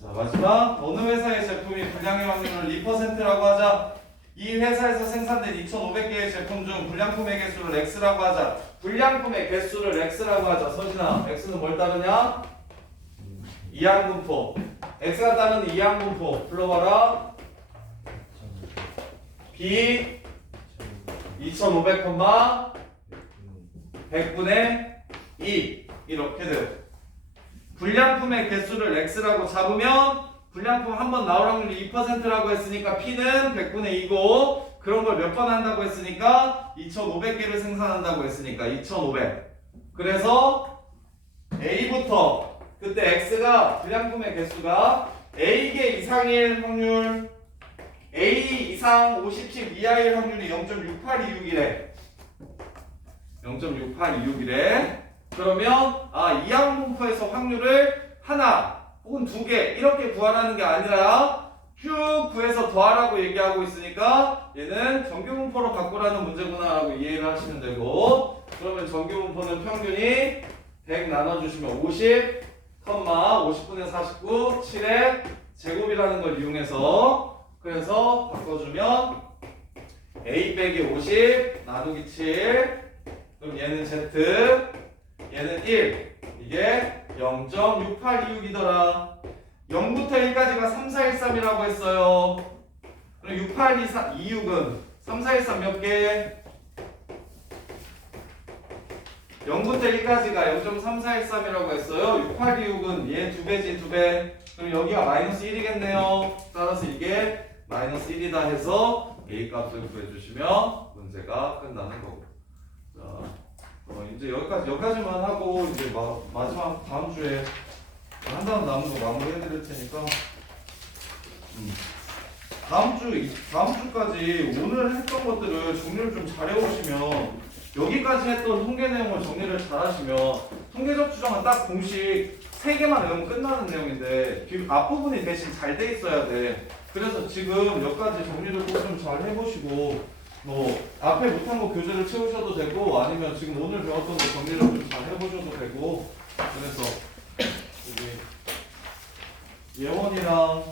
자 마지막 어느 회사의 제품이 불량의 확률을 2%라고 하자. 이 회사에서 생산된 2,500개의 제품 중 불량품의 개수를 x라고 하자. 불량품의 개수를 x라고 하자. 서진아 x는 뭘 따르냐? 이항분포. x가 따르는 이항분포 불러봐라. b 2,500, 100분의 2 이렇게 돼요. 불량품의 개수를 x라고 잡으면 불량품 한 번 나올 확률이 2%라고 했으니까 p는 100분의 2고 그런 걸 몇 번 한다고 했으니까 2,500개를 생산한다고 했으니까 2,500. 그래서 a부터 그때 x가 불량분의 개수가 A개 이상일 확률 A 이상 50씩 이하일 확률이 0.6826이래. 0.6826이래. 그러면 이항분포에서 확률을 하나 혹은 두 개 이렇게 구하라는 게 아니라 쭉 구해서 더하라고 얘기하고 있으니까 얘는 정규분포로 바꾸라는 문제구나 라고 이해를 하시면 되고, 그러면 정규분포는 평균이 100 나눠주시면 50, 50분의 49, 7의 제곱이라는 걸 이용해서 그래서 바꿔주면 A 빼기 50 나누기 7, 그럼 얘는 Z, 얘는 1, 이게 0.6826이더라. 0부터 1까지가 3, 4, 1, 3이라고 했어요. 그럼 6, 8, 2, 4, 2, 6은 3, 4, 1, 3 몇 개? 0부터 1까지가 0.3413이라고 했어요. 6, 8, 2, 6은 얘 2배지 2배. 그럼 여기가 마이너스 1이겠네요. 따라서 이게 마이너스 1이다 해서 A 값을 구해주시면 문제가 끝나는 거고. 자, 이제 여기까지만 하고 이제 마지막 다음 주에 한 단원 남은 거 마무리해드릴 테니까 다음 주까지 오늘 했던 것들을 정리를 좀 잘해오시면, 여기까지 했던 통계 내용을 정리를 잘하시면 통계적 추정은 딱 공식 3개만 외우면 끝나는 내용인데 앞부분이 대신 잘 돼 있어야 돼. 그래서 지금 여기까지 정리를 꼭 좀 잘 해보시고, 뭐 앞에 못한 거 교재를 채우셔도 되고 아니면 지금 오늘 배웠던 거 정리를 좀 잘 해보셔도 되고. 그래서 여기 예원이랑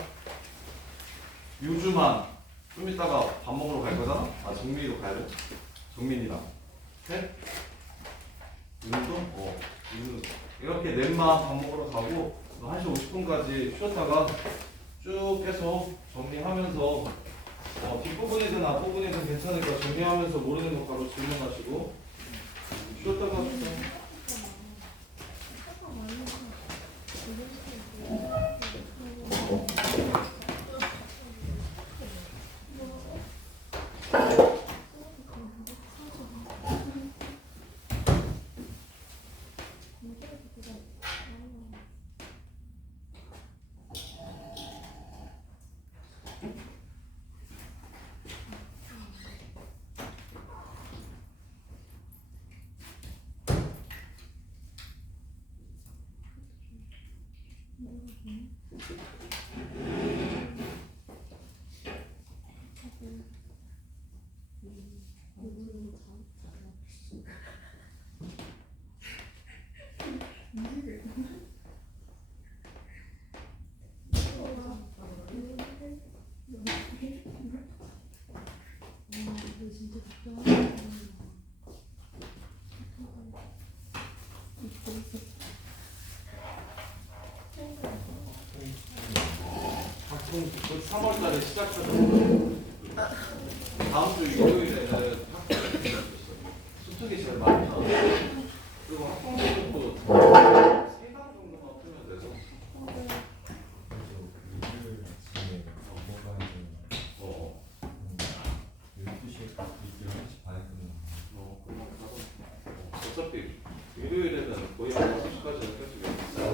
유주만 좀 이따가 밥 먹으러 갈 거잖아? 정민이도 가야 돼? 정민이랑 셋? 윤도? 윤도 이렇게 넷만 밥 먹으러 가고 1시 50분까지 쉬었다가 쭉 해서 정리하면서 뒷부분이든 앞부분이든 괜찮으니까 정리하면서 모르는 거 바로 질문하시고 쉬었다가 곧 3월달에 시작하죠. 다음 주 일요일에는 수특이 제일 많이 나와요. 그리고 학생들도 3단 정도만 풀면 돼서. 일요일 아침에 넘어가야 되는 12시에 딱 이제 1시 반에 끝나. 어차피 일요일에는 거의 6시까지는 계속 있어요.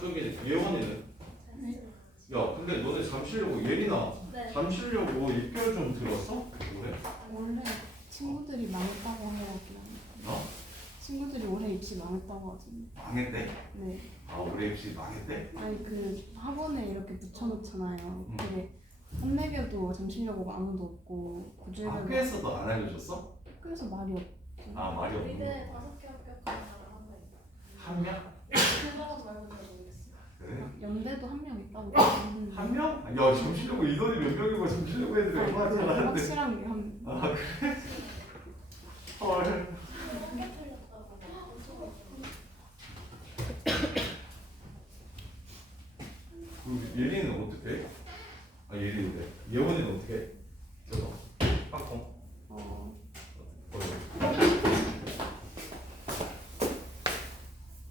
저기 예원이는? 야, 근데 너네 잠 쉬려고 예린아, 네. 잠 쉬려고 입결 좀 들었어? 올해? 원래 친구들이 망했다고 해요. 친구들이 올해 입시 망했다고 하던데. 망했대? 네. 올해 입시 망했대? 아니 그 학원에 이렇게 붙여놓잖아요. 근데 혼내겨도 잠시려고 아무도 없고 구조해도 학교에서도 안 알려줬어? 학교에서 말이 없죠. 말이 없는 우리는 5개 합격한 사람 한 명. 한 명? 생각하지 말고 잘 모르겠어요. 그래? 연대도 한 명 있다고 하는데 한 명? 야, 잠 쉬려고 인원이 몇 명이고 잠 쉬려고 애들이 얼마나 많은데. 확실한 게 한 명. 그래? 헐. 한개 틀렸다고. 예린이는 어떻게 해? 예린인데. 예원이는 어떻게 해?